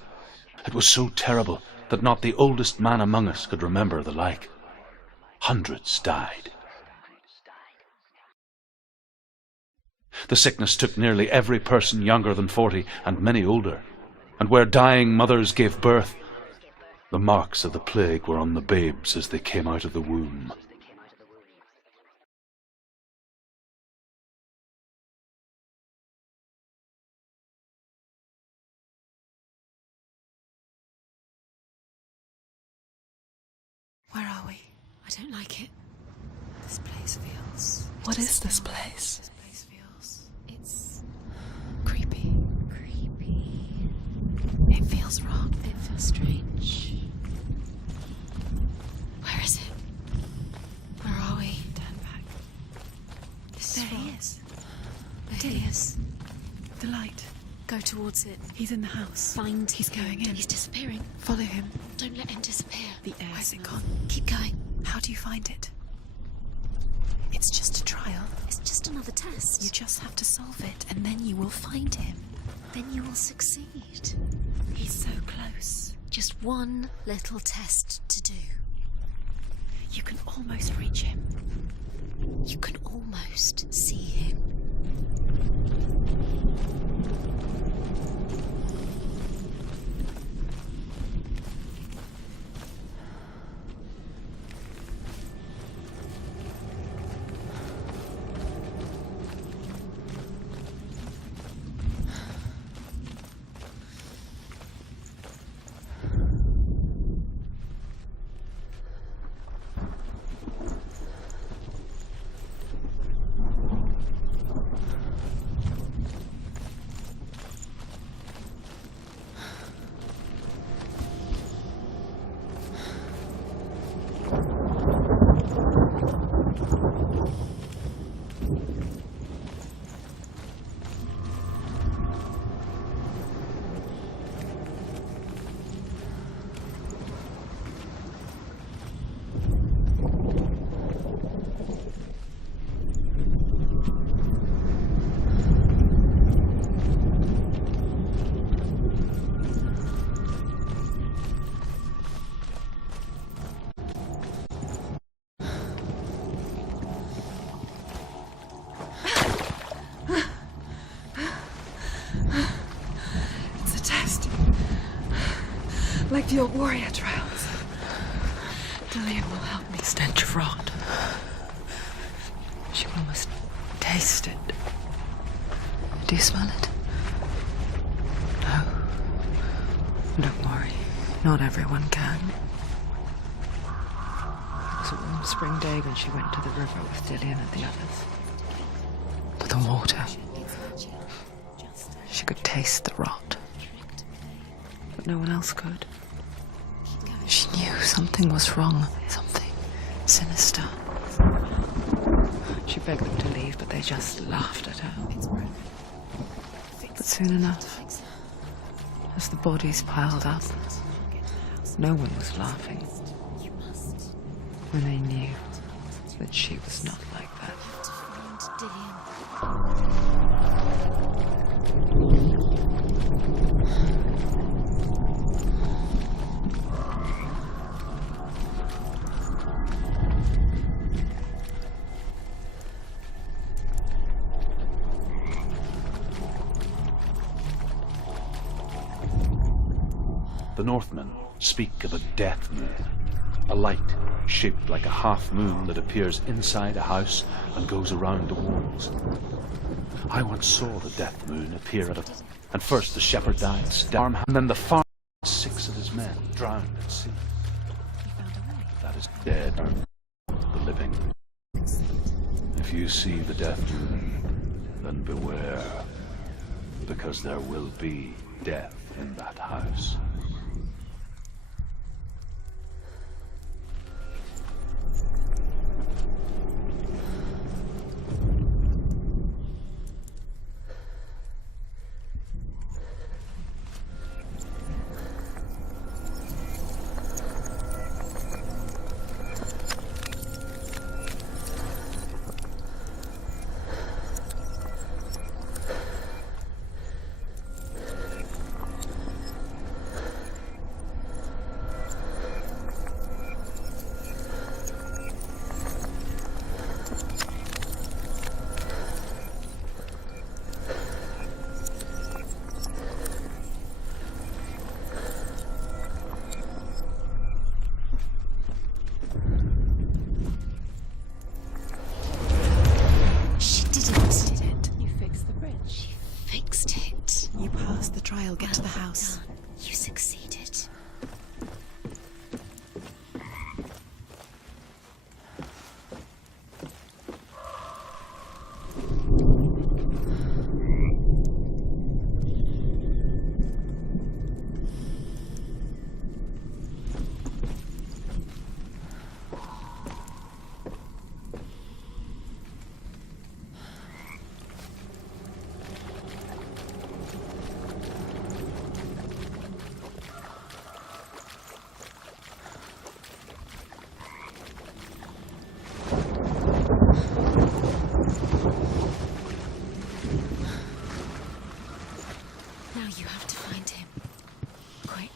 It was so terrible that not the oldest man among us could remember the like. Hundreds died. The sickness took nearly every person younger than 40 and many older. And where dying mothers gave birth, the marks of the plague were on the babes as they came out of the womb. Where are we? I don't like it. This place feels... What is this place? This place feels... It's... creepy. Creepy. It feels wrong. It feels strange. Where is it? Where are we? Turn back. This is wrong. He is. There he is. The light. Go towards it. He's in the house. Find... He's going in. He's disappearing. Follow him. Don't let him disappear. The air. Where's it gone? Keep going. How do you find it? It's just a trial. It's just another test. You just have to solve it, and then you will find him. Then you will succeed. He's so close. Just one little test to do. You can almost reach him. You can almost see him. With your warrior trials, Dillian will help me. Stench of rot. She almost taste it. Do you smell it? No. Don't worry. Not everyone can. It was a warm spring day when she went to the river with Dillian and the others. But the water. She could taste the rot. But no one else could. She knew something was wrong. Something sinister. She begged them to leave, but they just laughed at her. But soon enough, as the bodies piled up, no one was laughing. When they knew that she was not like that. The Northmen speak of a death moon, a light shaped like a half moon that appears inside a house and goes around the walls. I once saw the death moon appear at a... And first the shepherd died, and then the farmer, 6 of his men, drowned at sea. That is dead, the living. If you see the death moon, then beware, because there will be death in that house. Get to the house. You succeeded.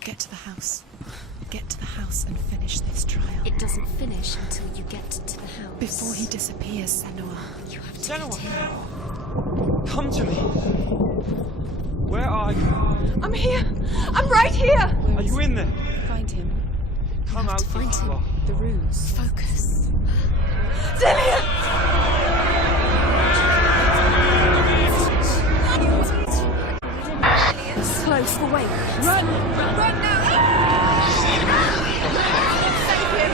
Get to the house. Get to the house and finish this trial. It doesn't finish until you get to the house. Before he disappears, Senua. You have to get him. Come to me. Where are you? I'm here. I'm right here. Are you in there? Find him. Come out. Find him. The ruse. Focus. Dillian! Close the way. Run! Run now! Save him!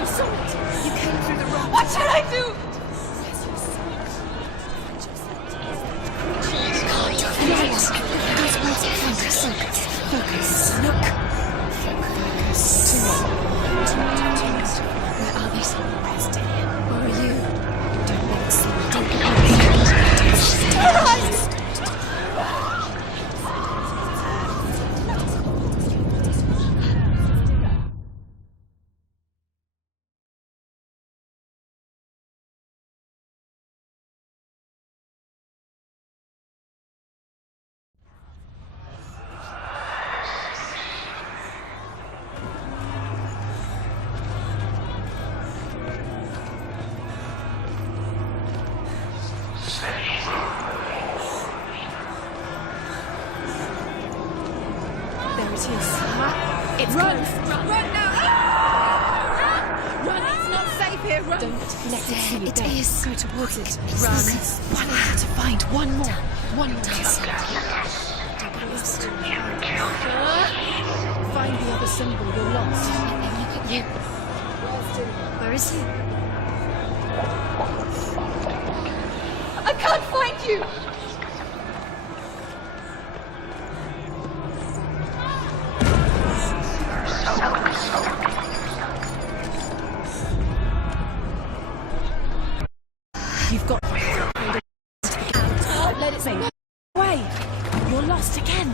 You saw it. You came through the wrong. What should I do? Focus. Look. Focus. Where are they? Where are you? Don't let it see. Don't let it see. it is. It's run! Run now! Run! It's not safe here. Run! Don't let it see you. It is. Go towards it. Run. One more to find. One more. One more. Find the other symbol. You're lost. Look at you. Where is he? I can't find you! You've got to let it go away. You're lost again.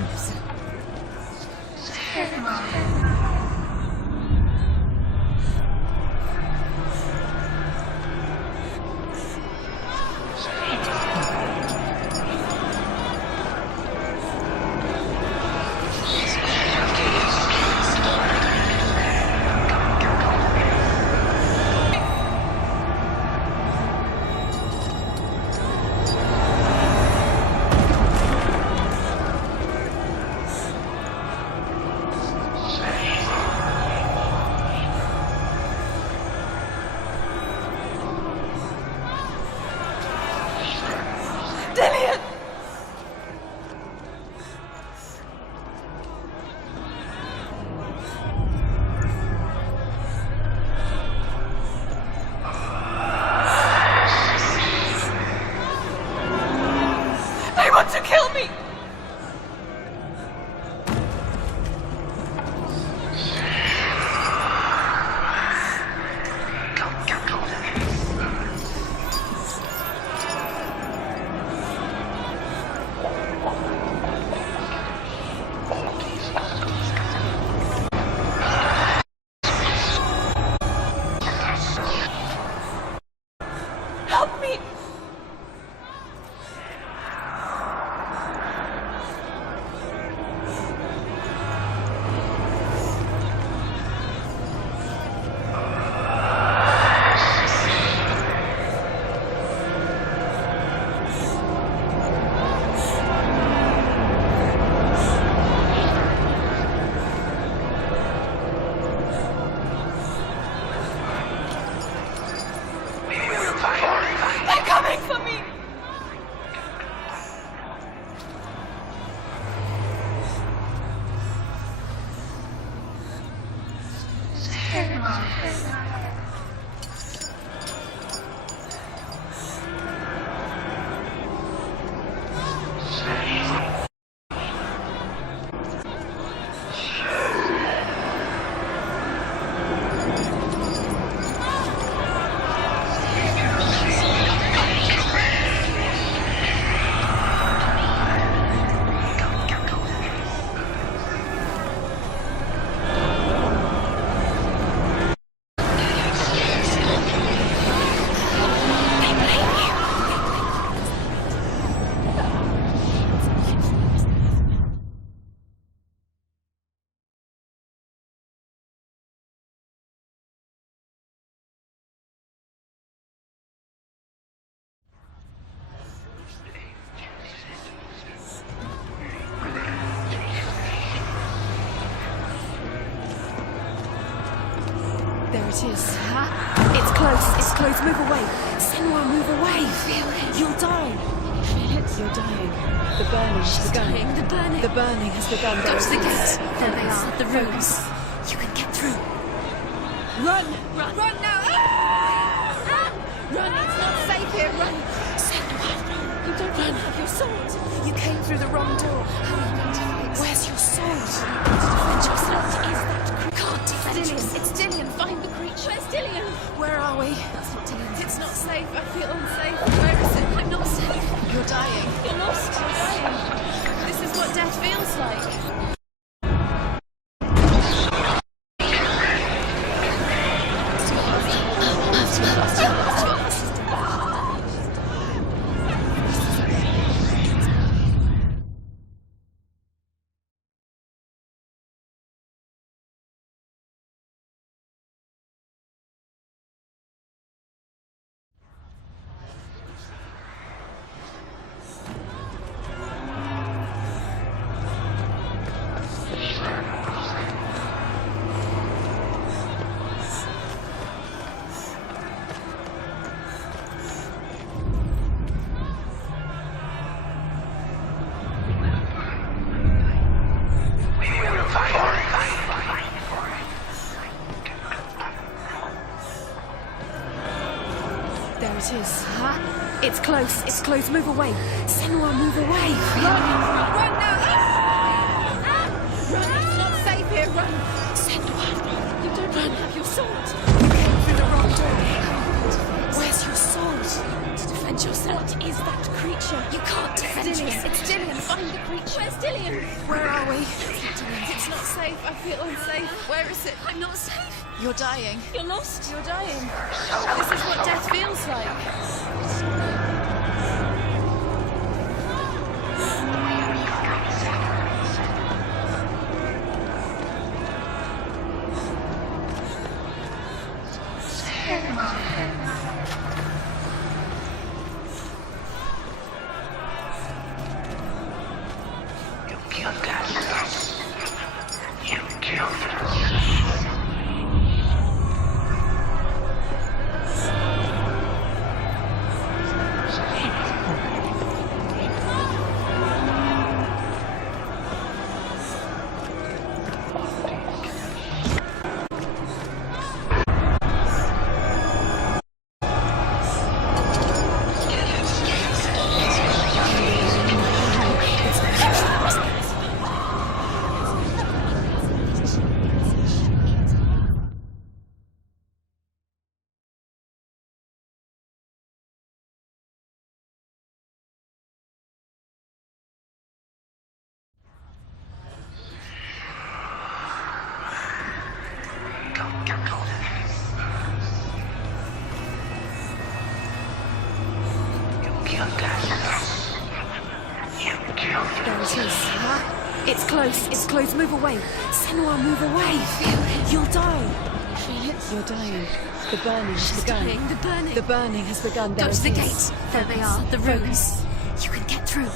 To kill me! Help me! They're coming for me! There it is. It's close. It's close. Move away. Senua, move away. Feel it. You'll die. Feel it. You're dying. The burning has begun. Dying. The burning. The burning has begun. Go to the gate. There they are. The ruins. You can get through. Run! Run. Run now! Run! It's not safe here. Run! Senua. You don't run. Have your sword. You came through the wrong door. How are you going to fight? Where's your sword? Defend yourself. Is that creature? Can't defend Dillian. yourself. It's Dillian. Find the creature. Where's Dillian? Where are we? That's not Dillian. It's not safe. I feel unsafe. Where is it? I'm not safe. You're dying. You're lost. You're dying. This is what death feels like. It's close. It's close. Move away. Senua, move away. Run now! Run! It's not safe here. Run! Senua, You don't have your sword. you came through the wrong door. Where's your sword? To defend yourself. What is that creature? You can't defend yourself. It's Dillian. Find the creature. Where's Dillian? Where are we? It's not safe. I feel unsafe. Where is it? I'm not safe. You're dying. You're lost. You're dying. This is what death feels like. There it is. It's close. It's close. Move away. Senua, move away. You'll die. You feel it? You're dying. The burning has begun. Dying. The burning. The burning has begun. There Go to the it gate. is. There they are. The runes. You can get through.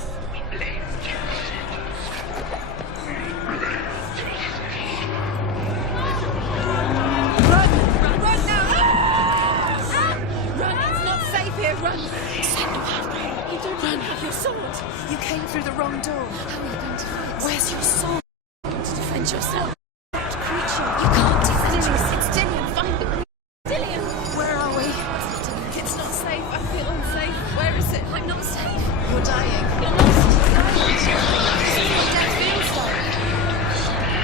Run now! Run! It's not safe here. Run! Senua, You don't have your sword. you came through the wrong door. How are you going to fight? Where's your sword? To defend yourself. Creature. You can't defend yourself. It's Dillian. Find the creature. Dillian. Where are we? It's not safe. I feel unsafe. Where is it? I'm not safe. You're dying. You're lost. This is what death feels like.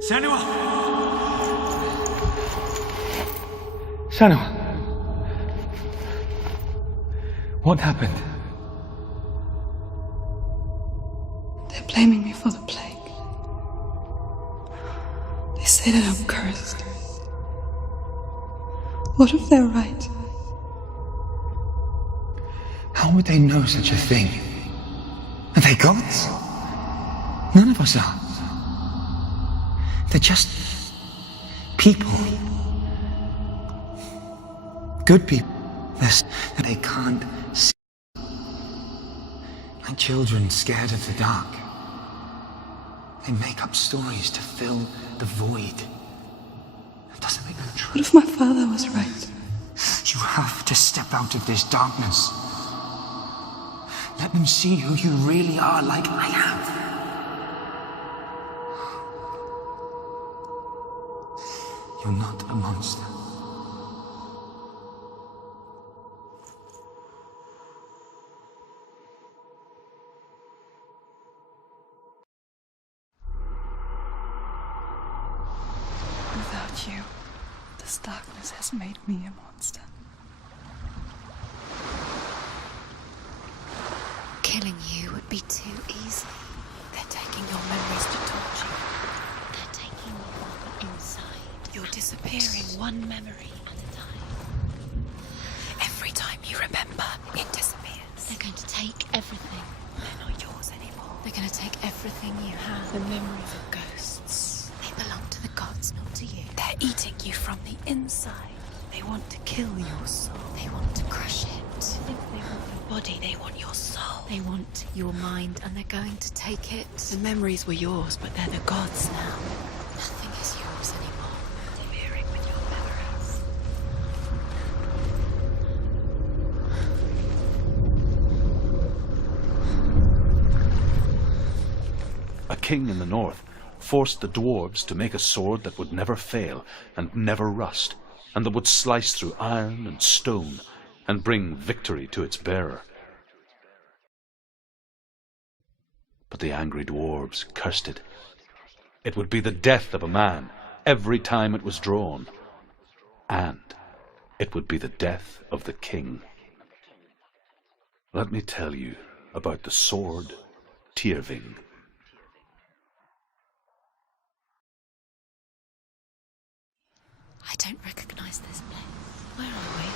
Senua! Senua! What happened? They're blaming me for the plague. They say that I'm cursed. What if they're right? How would they know such a thing? Are they gods? None of us are. They're just people. Good people. That they can't see. Like children scared of the dark. They make up stories to fill the void. That doesn't make them true. What if my father was right? You have to step out of this darkness. Let them see who you really are, like I have. You're not a monster. Without you, this darkness has made me a monster. Killing you would be too easy. They're taking your memories to torture you. They're taking you from the inside. You're disappearing one memory at a time. Every time you remember, it disappears. They're going to take everything. They're not yours anymore. They're going to take everything you have. The memories of ghosts. They belong to the gods, not to you. They're eating you from the inside. They want to kill your soul. They want to crush it. They want your body, they want your soul. They want your mind, and they're going to take it. The memories were yours, but they're the gods now. Nothing is yours anymore. Interfering with your memories. A king in the north forced the dwarves to make a sword that would never fail and never rust, and that would slice through iron and stone and bring victory to its bearer. But the angry dwarves cursed it. It would be the death of a man every time it was drawn, and it would be the death of the king. Let me tell you about the sword Tyrving. I don't recognize this place. Where are we?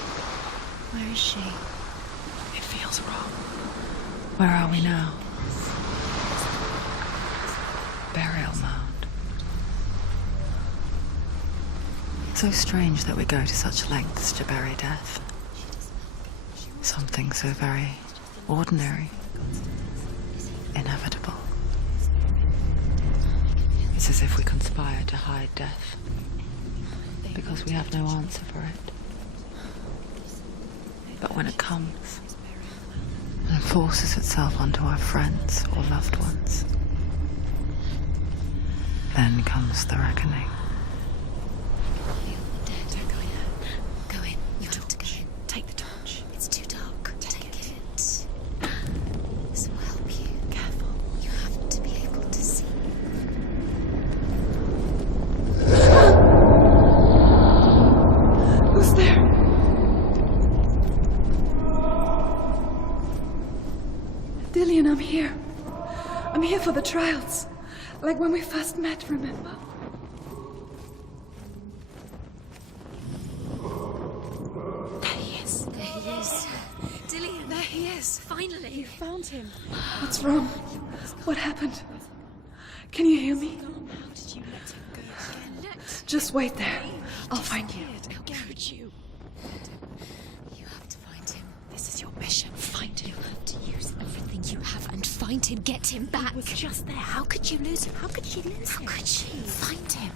Where is she? It feels wrong. Where are we now? Burial mound. So strange that we go to such lengths to bury death. Something so very ordinary, inevitable. It's as if we conspire to hide death, because we have no answer for it. But when it comes and forces itself onto our friends or loved ones, then comes the reckoning. Go in. You have to go in. Take the torch. It's too dark. Take it. This will help you. Careful. You have to be able to see. Who's there? Dillian, I'm here. I'm here for the trials. Like when we first met, remember? There he is. There he is. Dillian. There he is. Finally. You found him. What's wrong? What happened? Can you hear me? How did you let him go again? Just wait there. I'll find you. How could you? You have to find him. This is your mission. Find him. You have to use everything you have and find him. Get him back. He was just there. How could you lose him? How could she lose How him? could she? Find him.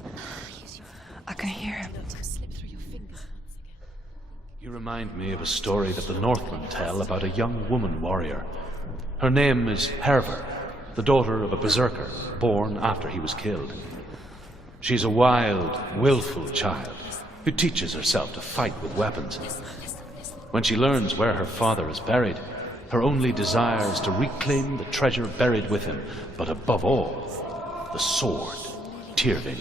Wait. I can hear him. You remind me of a story that the Northmen tell about a young woman warrior. Her name is Herver, the daughter of a berserker, born after he was killed. She's a wild, willful child who teaches herself to fight with weapons. When she learns where her father is buried, her only desire is to reclaim the treasure buried with him, but above all, the sword, Tyrving.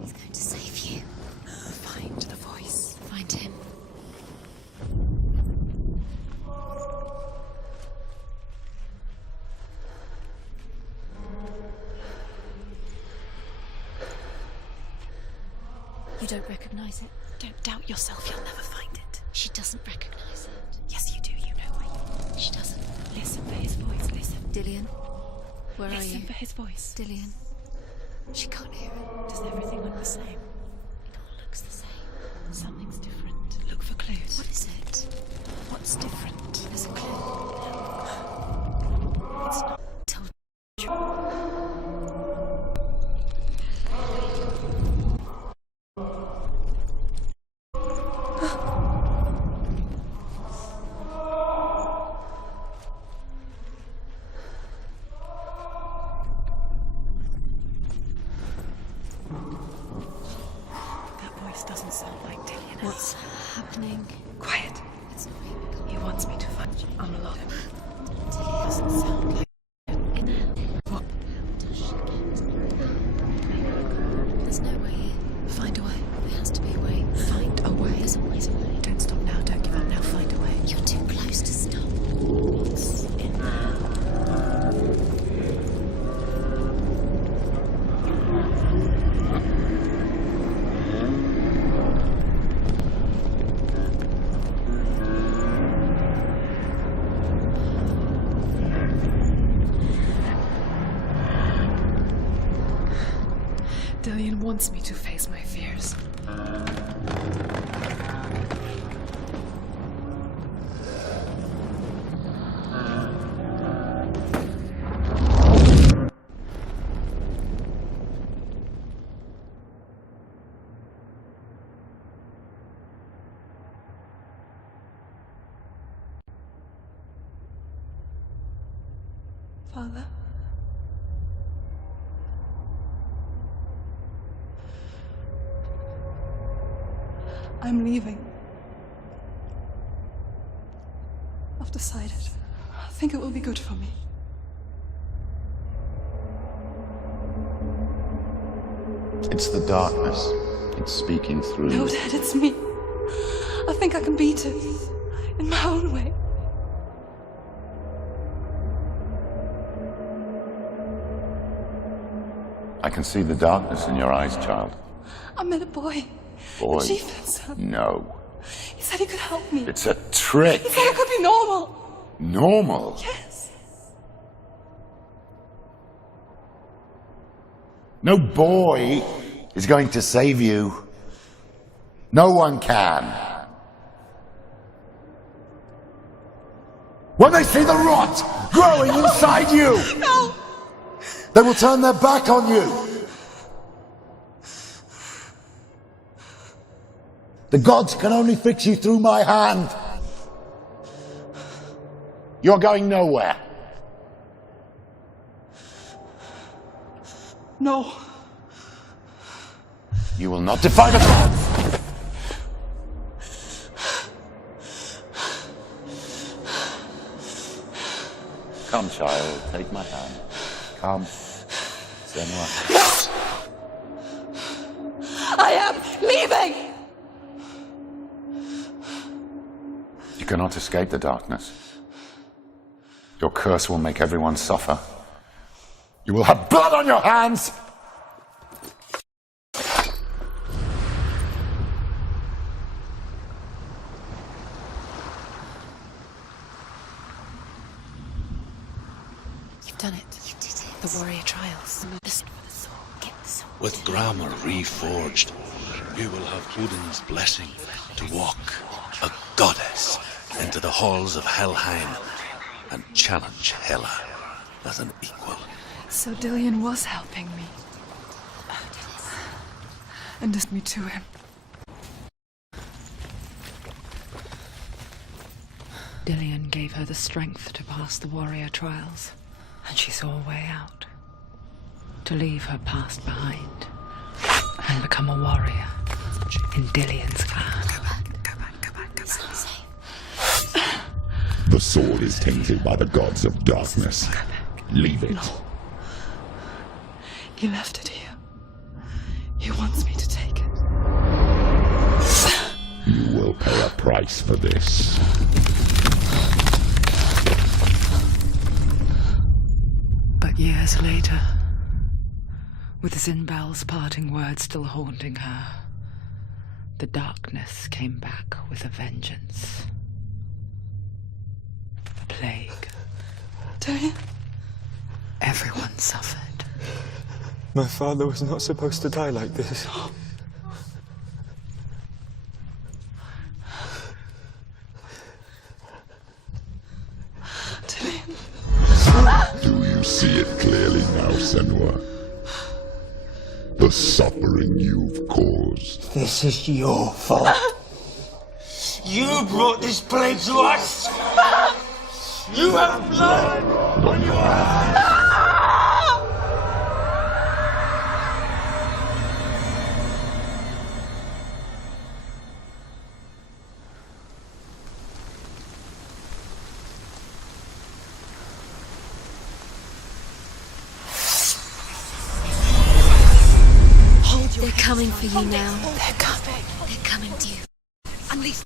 He's going to save you. Find the voice. Find him. You don't recognize it? Don't doubt yourself, you'll never find it. She doesn't recognize it. Yes, you do, you know it. She doesn't. Listen for his voice, listen. Dillian, where are you? Listen for his voice. Dillian. She can't hear it. Does everything look the same? It all looks the same. Something's different. Look for clues. What is it? What's different? There's a clue. No. It's not. Told you. Doesn't sound like Dillian. What's happening? Quiet. It's not him. He wants me to find you. I'm alone. Dillian doesn't sound like What? How does she get? There's no way in. Find a way. There has to be a way. Find a way. There's always a way. Don't stop now. Don't give up now. Find a way. You're too close to stop. What's in there? Dillian wants me to face my fears. Father? I'm leaving. I've decided. I think it will be good for me. It's the darkness. It's speaking through No, you. Dad, it's me. I think I can beat it. In my own way. I can see the darkness in your eyes, child. I met a boy. Boy. The chieftain's son. No. He said he could help me. It's a trick. He said I could be normal. Normal? Yes. No boy is going to save you. No one can. When they see the rot growing inside you, No! they will turn their back on you. The gods can only fix you through my hand. You're going nowhere. No. You will not defy the gods. Come, child, take my hand. Come. Senua. I am leaving! You cannot escape the darkness. Your curse will make everyone suffer. You will have blood on your hands! You've done it. You did it. The warrior trials. Listen for the sword. Get the sword. With Grammar reforged, you will have Odin's blessing to walk, a goddess, into the halls of Helheim and challenge Hela as an equal. So Dillion was helping me. And led me to him. Dillion gave her the strength to pass the warrior trials, and she saw a way out. To leave her past behind and become a warrior in Dillion's clan. Go back. It's not safe. The sword is tainted by the gods of darkness. Leave it. No. He left it here. He wants me to take it. You will pay a price for this. But years later, with Zinbel's parting words still haunting her, the darkness came back with a vengeance. The plague. Dillion? Everyone suffered. My father was not supposed to die like this. Do you see it clearly now, Senua? The suffering you've caused. This is your fault. You brought this plague to us. You have blood on your hands. They're coming for you now. They're coming. They're coming to you. Unleash.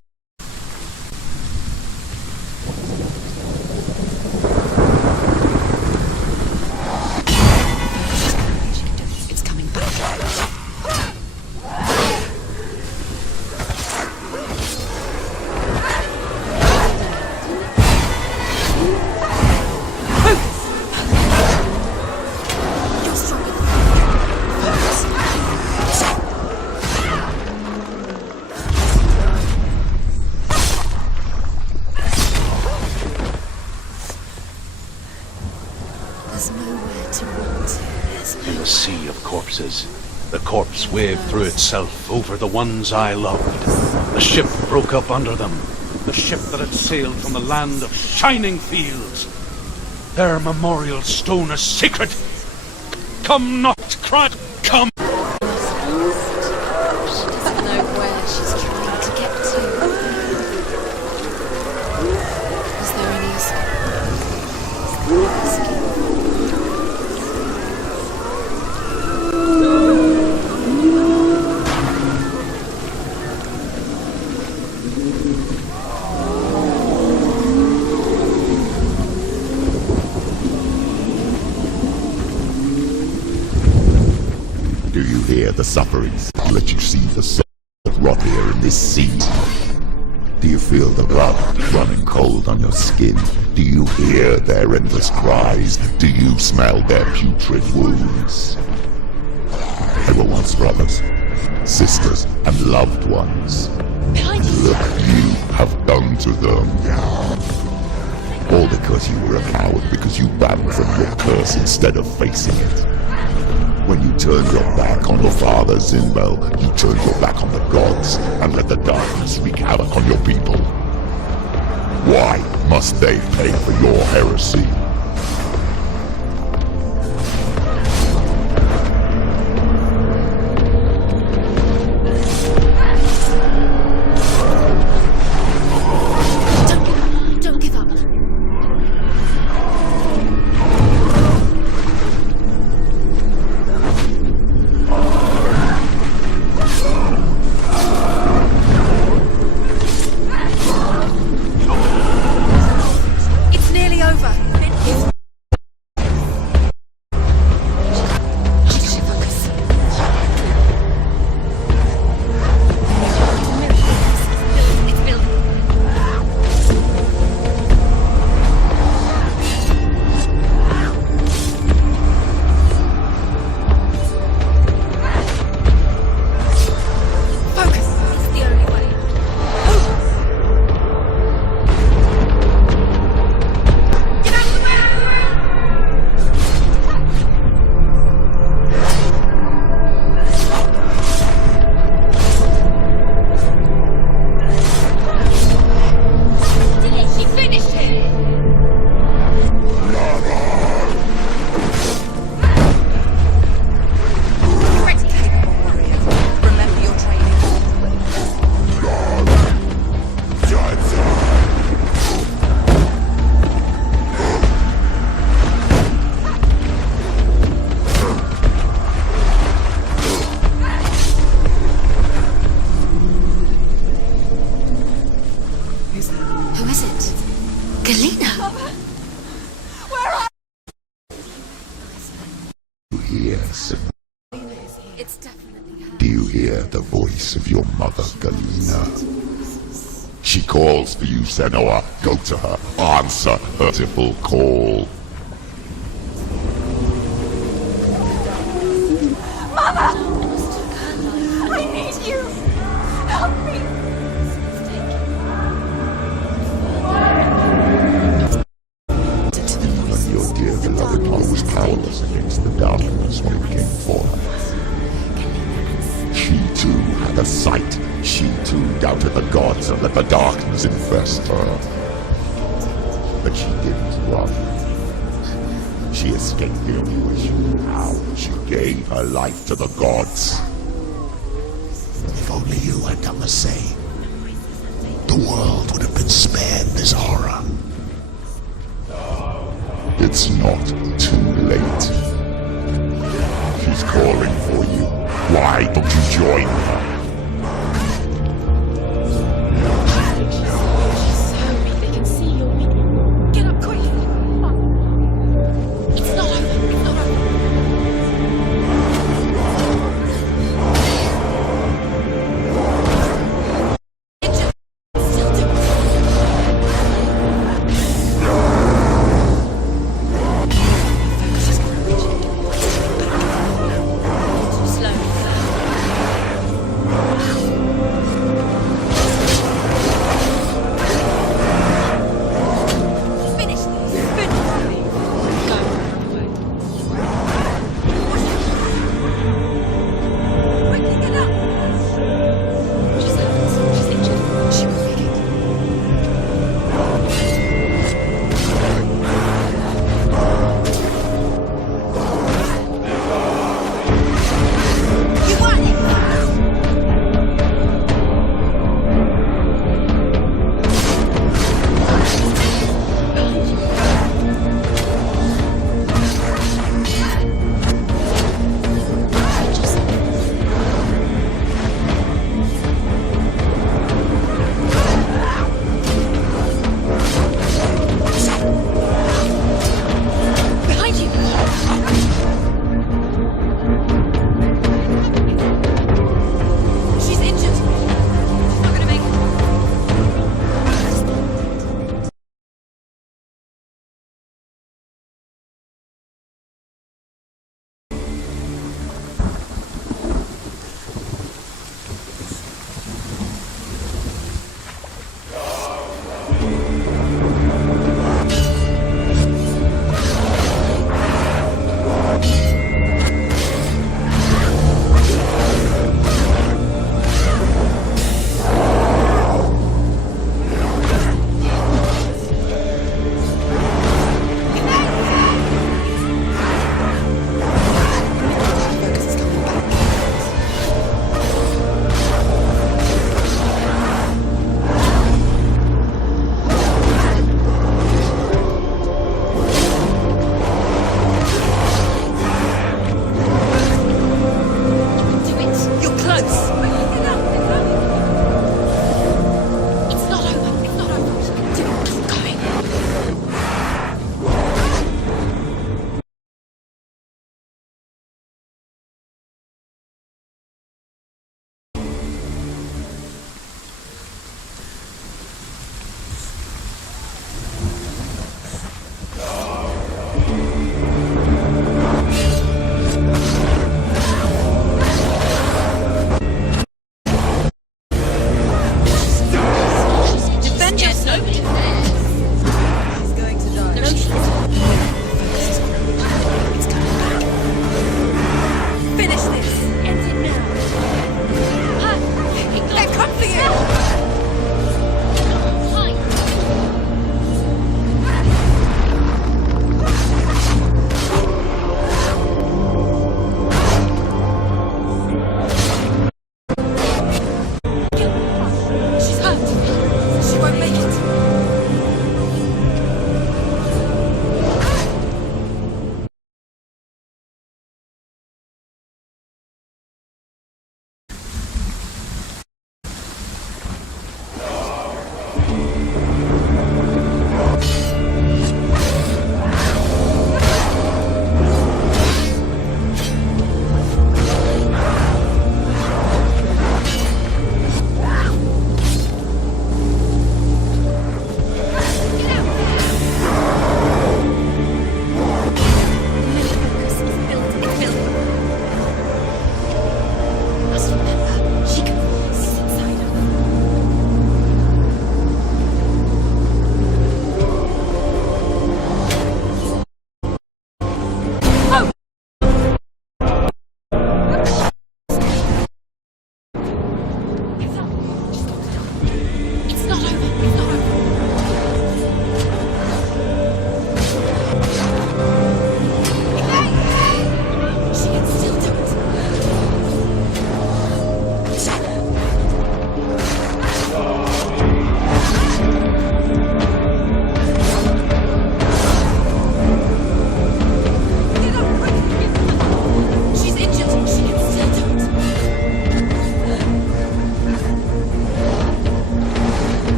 It's coming back. You're stronger than There's nowhere to run to. In the sea of corpses, the corpse waved through itself over the ones I loved. The ship broke up under them, the ship that had sailed from the land of shining fields. Their memorial stone is sacred. Come not, cry, come. She doesn't know where she's trying to get to. Is there any escape? Do you hear the sufferings? Let you see the soul that rot here in this seat. Do you feel the blood running cold on your skin? Do you hear their endless cries? Do you smell their putrid wounds? They were once brothers, sisters, and loved ones. Look what you have done to them. All because you were a coward, because you ran from your curse instead of facing it. When you turned your back on your father, Zinbel, you turned your back on the gods and let the darkness wreak havoc on your people. Why must they pay for your heresy? Don't give up. It's nearly over. hear the voice of your mother, Galena. She calls for you, Senua. Go to her. Answer her pitiful call. Mother! I need you! Help me! Even your dear beloved mother was powerless against the darkness when it came for her. She too had a sight. She too doubted the gods and let the darkness infest her. But she didn't run. She escaped the only way she knew how. She gave her life to the gods. If only you had done the same, the world would have been spared this horror. It's not too late. She's calling for you. Why don't you join her? They can see you're weak. Get up quick! It's not over. It's not over. Still do it. Focus is going to reach it. Slowly.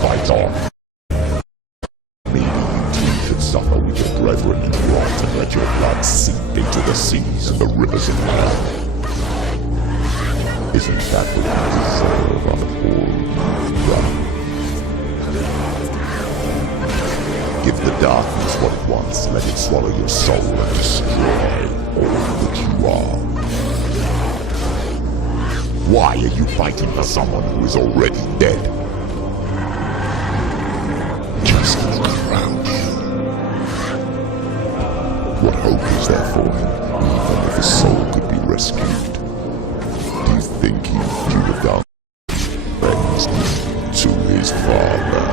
Fight on. Maybe you too should suffer with your brethren in the rot and let your blood seep into the seas and the rivers of hell. Isn't that what you deserve on all ground? Give the darkness what it wants, let it swallow your soul and destroy all that you are. Why are you fighting for someone who is already dead? Just crouch. What hope is there for him, even if his soul could be rescued? Do you think he would have done friends to his father?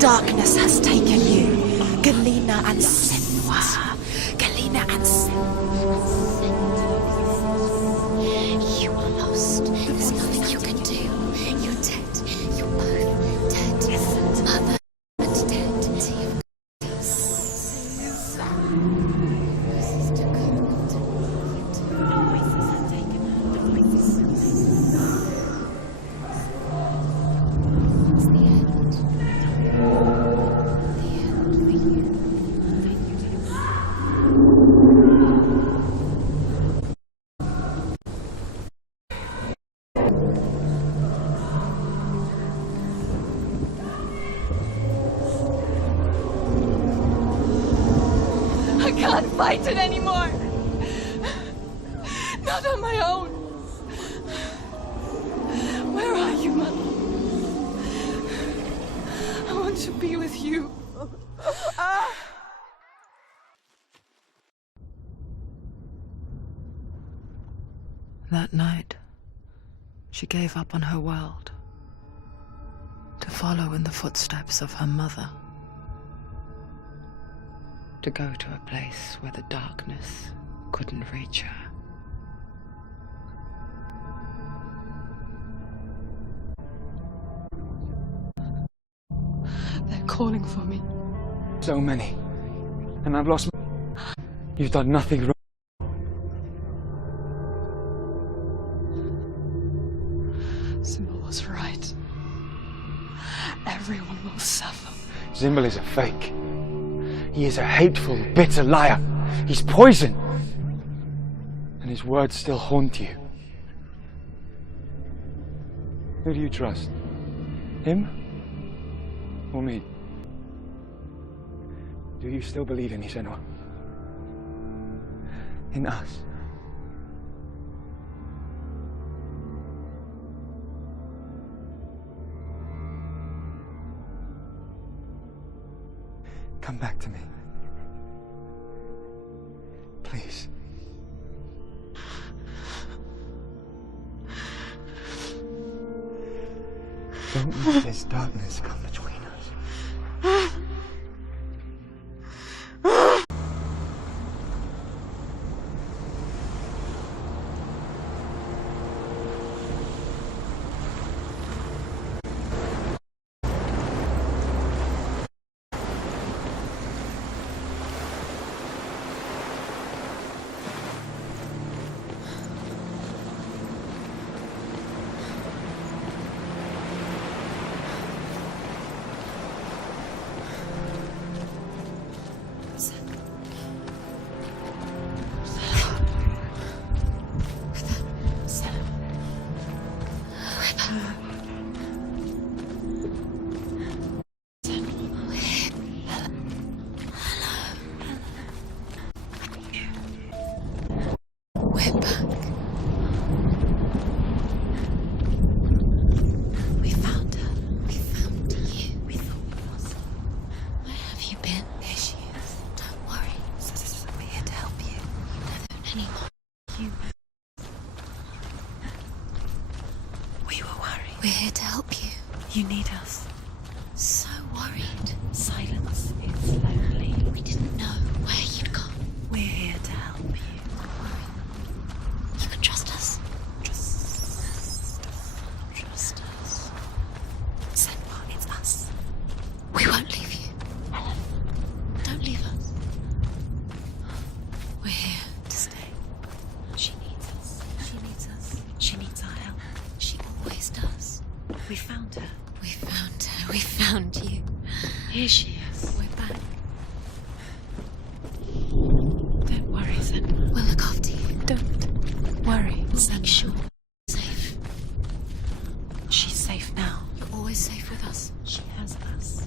Darkness has taken you. Galena and Senwa. Galena and Senwa. You are lost. There's nothing you can do. You're dead. You're both dead. Mother and dead. I can't fight it anymore. Not on my own. Where are you, Mother? I want to be with you. That night, she gave up on her world to follow in the footsteps of her mother, to go to a place where the darkness couldn't reach her. They're calling for me. So many. And I've lost. You've done nothing wrong. Symbol was right. Everyone will suffer. Symbol is a fake. He is a hateful, bitter liar. He's poison. And his words still haunt you. Who do you trust? Him? Or me? Do you still believe in Isenwa? In us? Come back to me. Please. Don't let this darkness come between us. You need us. So worried. Silence is lonely. We didn't know where you'd gone. We're here to help you. You can trust us. Trust us. Senwa, it's us. We won't leave you. Helen, don't leave us. We're here to stay. She needs us. She needs us. She needs our help. She always does. We found her. We found her. We found you. Here she is. We're back. Don't worry, Senwa. We'll look after you. Don't worry, We'll Senwa. make sure you're safe. She's safe now. You're always safe with us. She has us.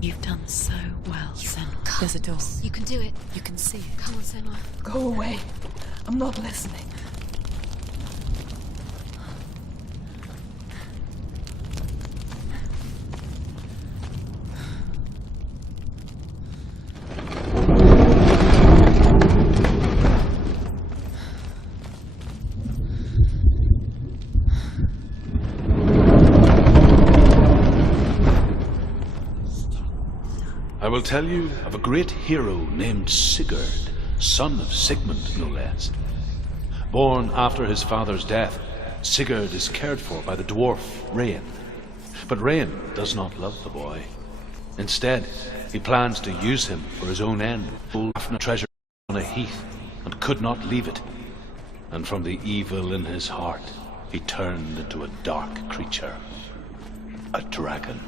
You've done so well, Senwa. Come. There's a door. You can do it. You can see it. Come on, Senwa. Go away. I'm not listening. I will tell you of a great hero named Sigurd, son of Sigmund, no less. Born after his father's death, Sigurd is cared for by the dwarf Rain. But Rain does not love the boy. Instead, he plans to use him for his own end. Fafnir treasure on a heath and could not leave it. And from the evil in his heart, he turned into a dark creature, a dragon.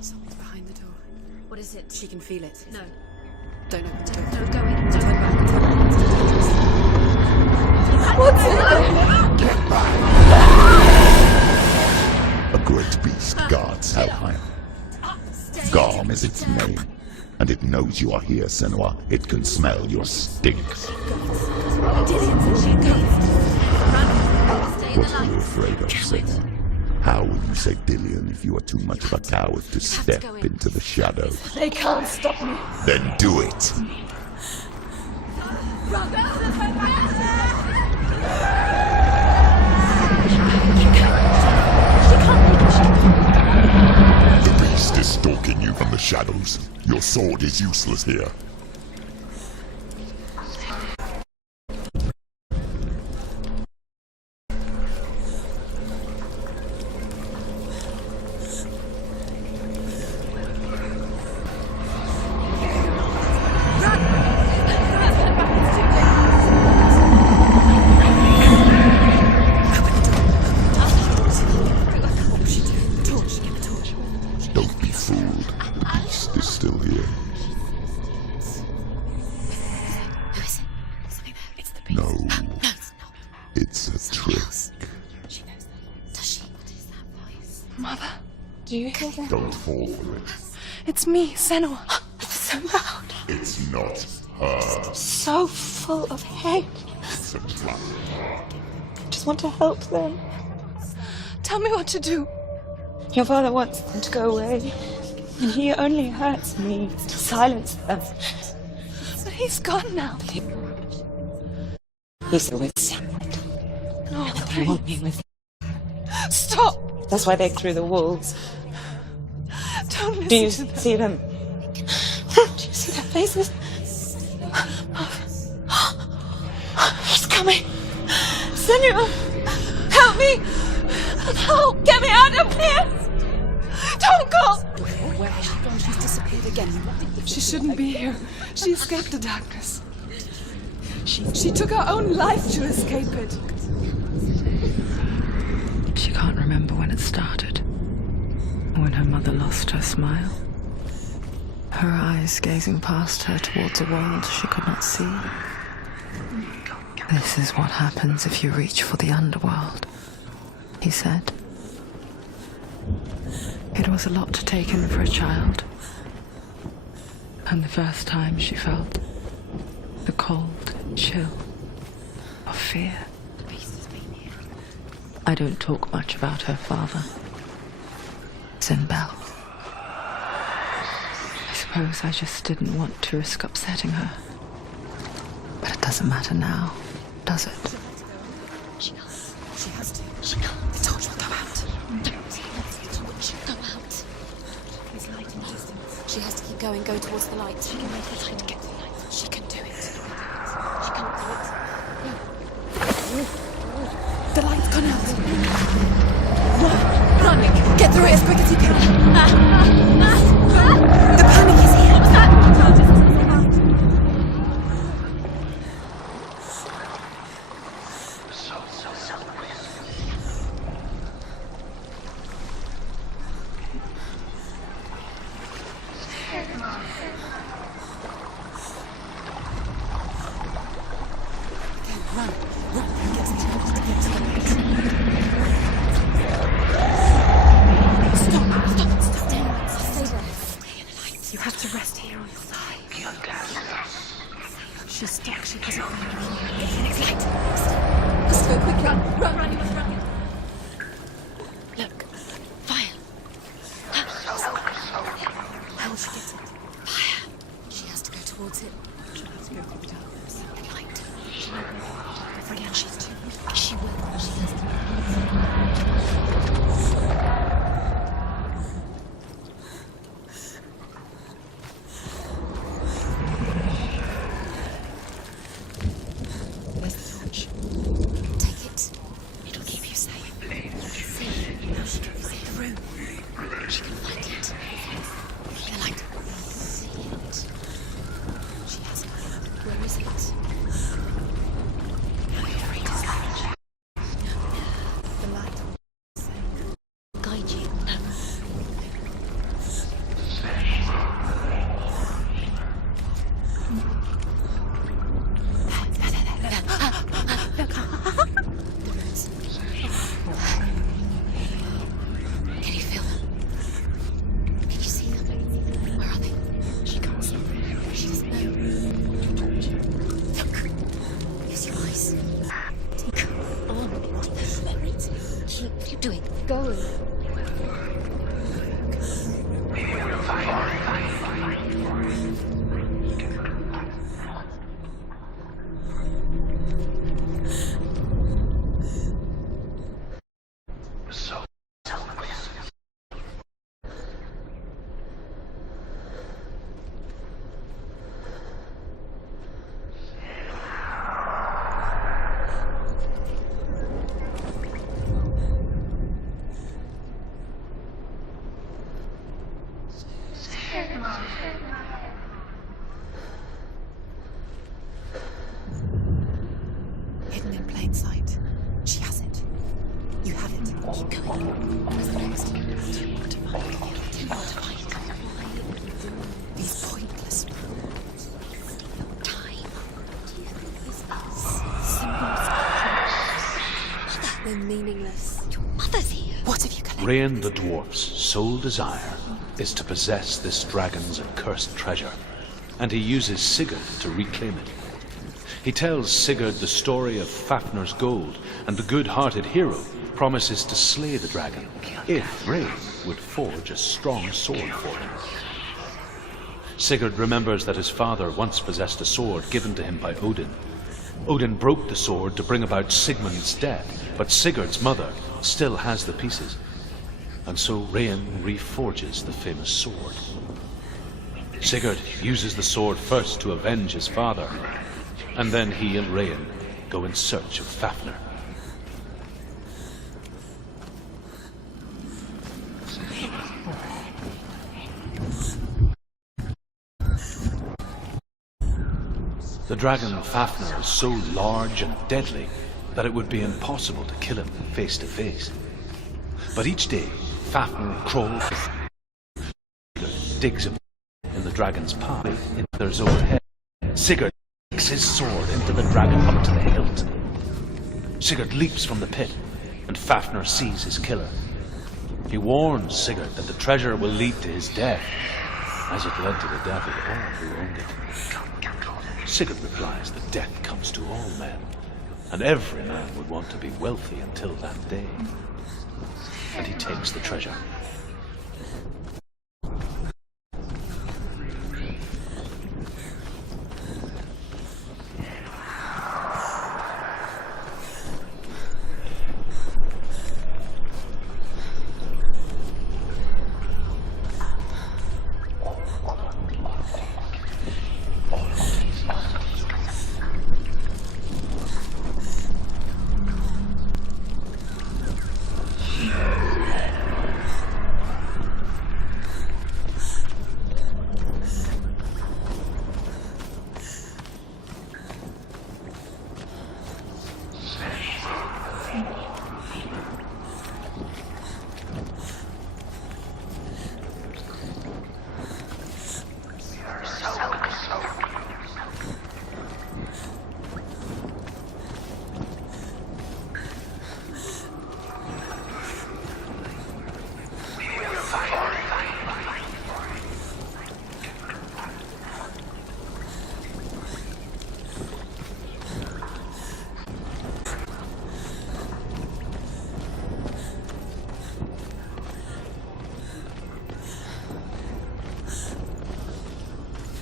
Someone's behind the door. What is it? She can feel it. No. Don't open the door. No, go in. Turn back. What's in there? A great beast guards Helheim. Garm is its name, and it knows you are here, Senua. It can smell your stink. Stay in What the are you light. afraid of, Senua? How will you save Dillion if you are too much of a coward to step go in. into the shadows? They can't stop me. Then do it! The beast is stalking you from the shadows. Your sword is useless here. Don't be fooled. The beast is still here. Who is it? Something there. It's the beast. No, No, it's not. it's a trick. She knows that. Does she? What is that voice? Mother, do you hear that? Don't fall for it. It's me, Senua. It's so loud. It's not her. So full of hate. It's a trap. I just want to help them. Tell me what to do. Your father wants them to go away, and he only hurts me to silence them. But he's gone now. He's always sad. No, They want me with him. stop! That's why they threw the walls. Don't listen Do you to them. see them? Do you see their faces? He's coming. Senua, help me! No, get me out of here! Don't go! Where has she gone? She's disappeared again. She shouldn't be here. She escaped the darkness. She took her own life to escape it. She can't remember when it started. When her mother lost her smile. Her eyes gazing past her towards a world she could not see. This is what happens if you reach for the underworld, he said. It was a lot to take in for a child. And the first time she felt the cold chill fear. I don't talk much about her father. Sinbel. I suppose I just didn't want to risk upsetting her. But it doesn't matter now, does it? She has to. The torch will go out. She'll go out. There's light in the distance. She has to keep going, go towards the light. She can make the time to get to the light. She can do it. She can't do it. No. The light's gone out. Run! Get through it as quick as you can. The panic is here. What's that? She's stuck. She hasn't found anything. Get to the next light. Let's go quick. Run. You must run. Look. Fire. How will she get it? Fire. She has to go towards it. She has to go through the darkness. The light. She won't go. Again, she's too. She will. She has to. Hidden in plain sight. She has it. You have it. Keep going. What's the next? Do you want to find it? Do you want to find it? These pointless words. Time. Symbols. They're meaningless. Your mother's here. What have you collected? Rain the dwarf's sole desire is to possess this dragon's accursed treasure, and he uses Sigurd to reclaim it. He tells Sigurd the story of Fafnir's gold, and the good-hearted hero promises to slay the dragon if Rain would forge a strong sword for him. Sigurd remembers that his father once possessed a sword given to him by Odin. Odin broke the sword to bring about Sigmund's death, but Sigurd's mother still has the pieces, and so Rain reforges the famous sword. Sigurd uses the sword first to avenge his father, and then he and Rain go in search of Fafnir. The dragon Fafnir is so large and deadly that it would be impossible to kill him face to face. But each day, Fafnir crawls, digs him in the dragon's path into their overhead. Sigurd takes his sword into the dragon up to the hilt. Sigurd leaps from the pit, and Fafnir sees his killer. He warns Sigurd that the treasure will lead to his death, as it led to the death of all who owned it. Sigurd replies that death comes to all men, And every man would want to be wealthy until that day. And he takes the treasure.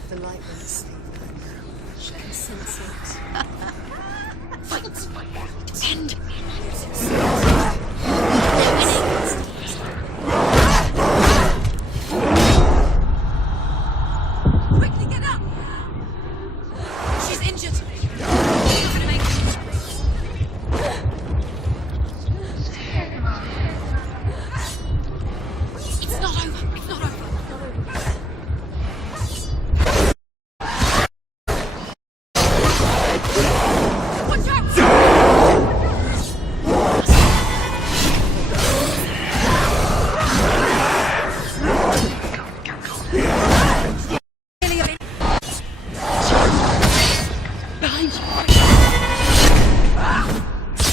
The light won't sleep. She can sense it. Fight! Pretend! Quickly get up! She's injured. You're gonna make it. It's not over. It's not over.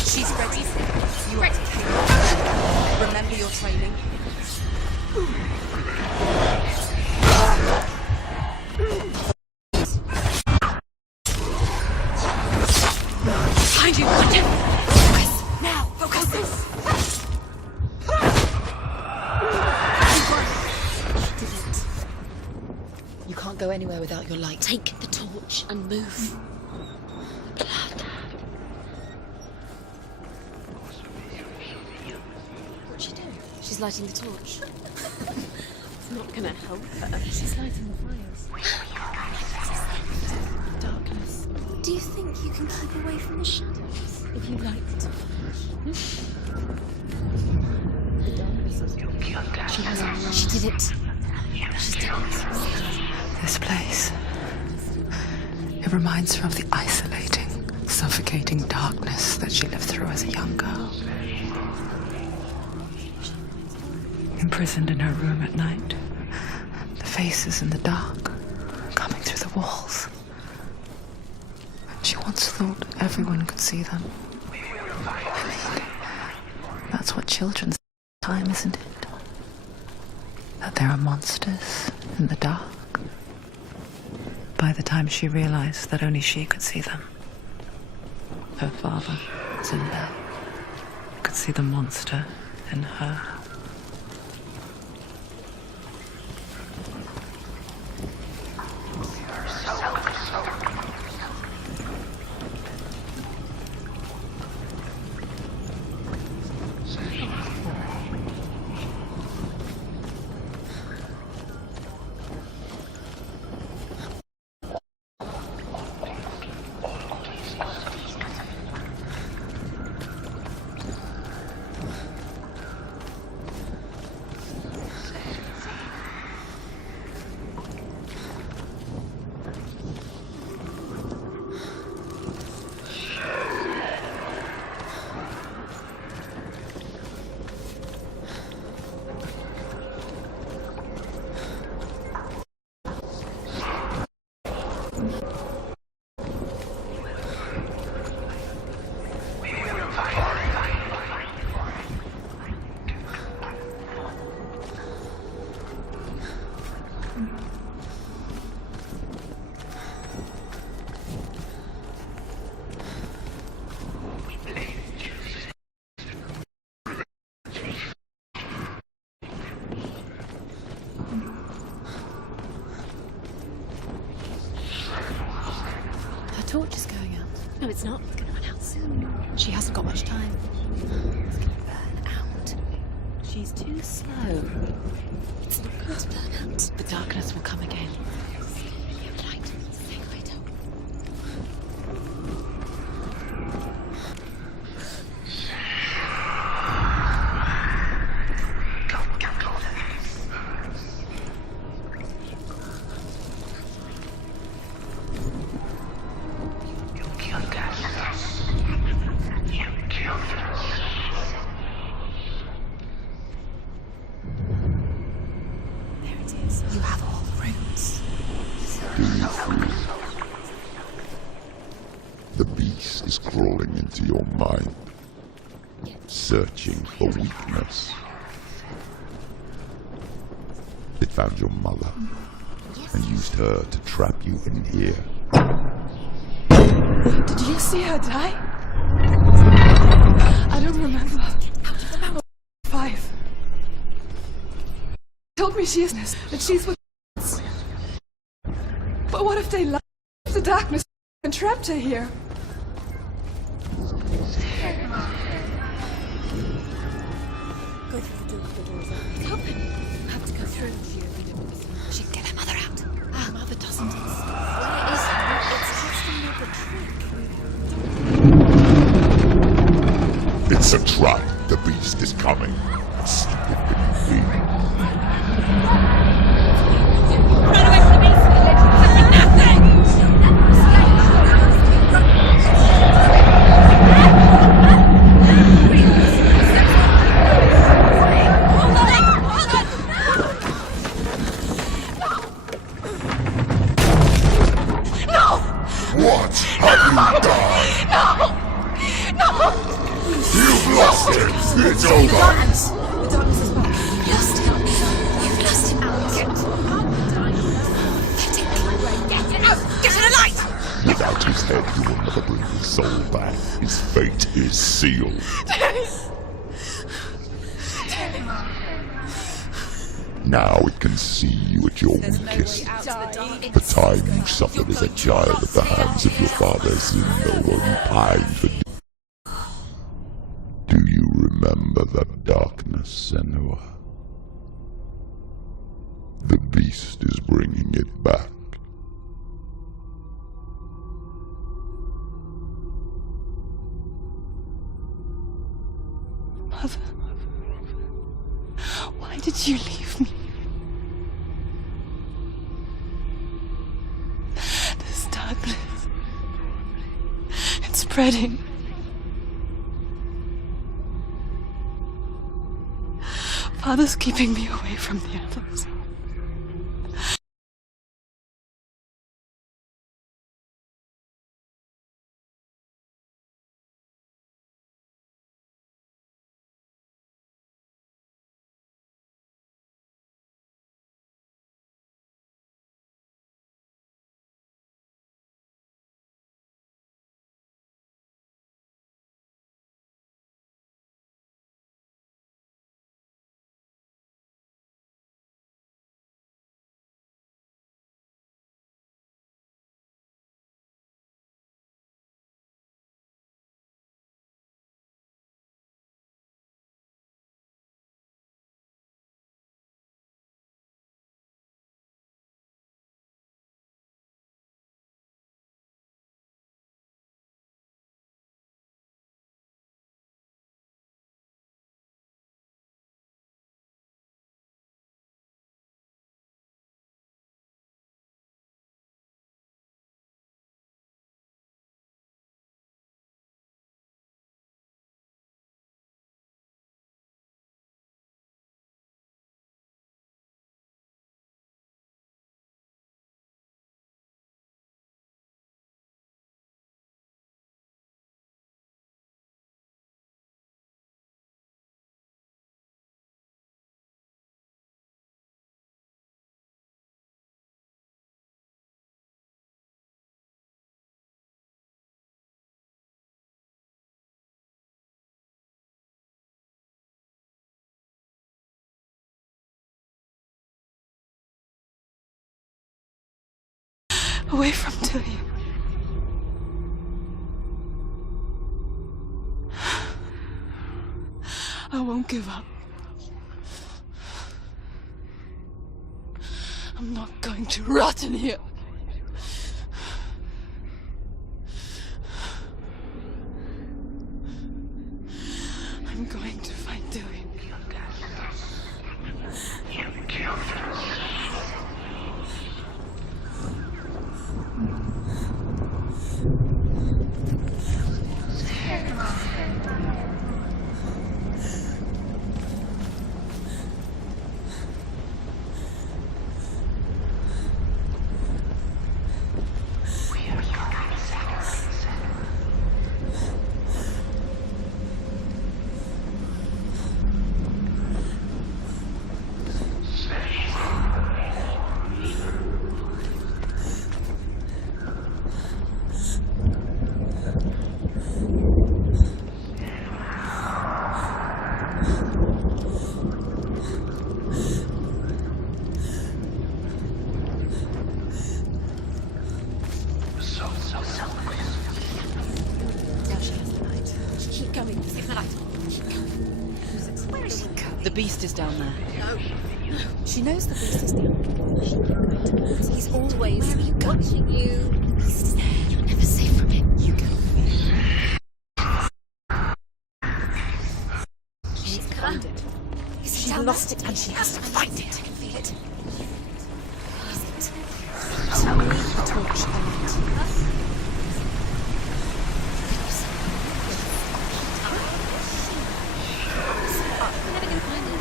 She's ready. You ready? Remember your training. Behind you, focus! Now, focus! You can't go anywhere without your light. Take the torch and move. Blood. What's she doing? She's lighting the torch. It's not gonna help her. She's lighting the fires. Darkness. Do you think you can keep away from the shadows if you light the torch? The darkness is... She did it. She's done it. This place. It reminds her of the isolating, suffocating darkness that she lived through as a young girl. Imprisoned in her room at night, the faces in the dark, coming through the walls. She once thought everyone could see them. I mean, that's what children's time, isn't it? That there are monsters in the dark. By the time she realized that only she could see them, her father was in there. He could see the monster in her. torch is going out. No, it's not. It's going to run out soon. She hasn't got much time. It's going to burn out. She's too slow. It's not going to burn out. The darkness will come again. Light. Stay right up. You have all the roots. The beast is crawling into your mind, searching for weakness. It found your mother and used her to trap you in here. Did you see her die? I don't remember. How do you remember? 5. Told me that she's with us. But what if they left the darkness and trapped her here? Go through the door. The door's open. It's open. You have to go through. She can get her mother out. Her mother doesn't. Where is her? It's just another trick. It's a trap. The beast is coming. Stupid thing. Run away from the beast, village! Nothing! What have you done? No! You've lost it. It's over. The darkness is back. You've lost him. You've lost him. Get it out. Get to the light. Without his head, you will never bring his soul back. His fate is sealed. Now it can see you at your weakest. The time you suffered as a child at the hands of your fathers, and no one pined for. Do you remember that darkness, Senua? The beast is bringing it back. Mother, why did you leave me? This darkness, it's spreading. Father's keeping me away from the others. Away from Tilly. I won't give up. I'm not going to rot in here. I'm going to find Dewey. You killed her. The beast is down there. No. She knows the beast is down there. He's always watching you. He's there. You're never safe from him. You go. She's found it. She's lost it and she has to find it. I can feel it. Is it? Tell me to torch the light. We're never going to find it.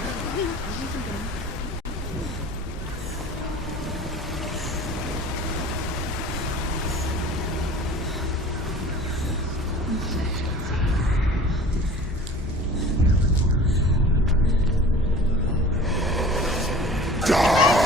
Die!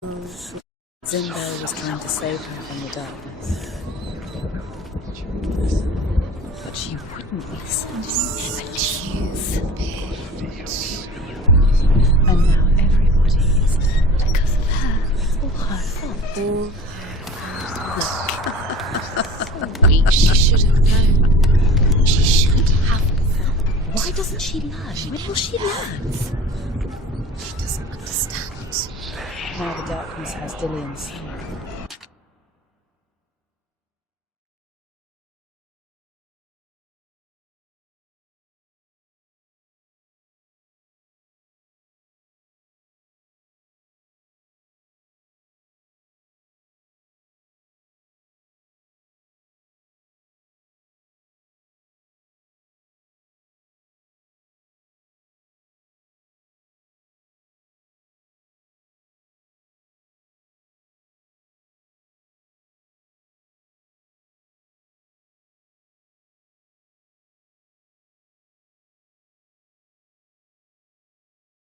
Zimbo was trying to save her from the darkness. But she wouldn't listen. But you forbid. And now everybody is Because of her. It's all her fault. Look. She should have known. She should have known. Why doesn't she learn? When she learns? She doesn't understand. Now the darkness has Dillian's son.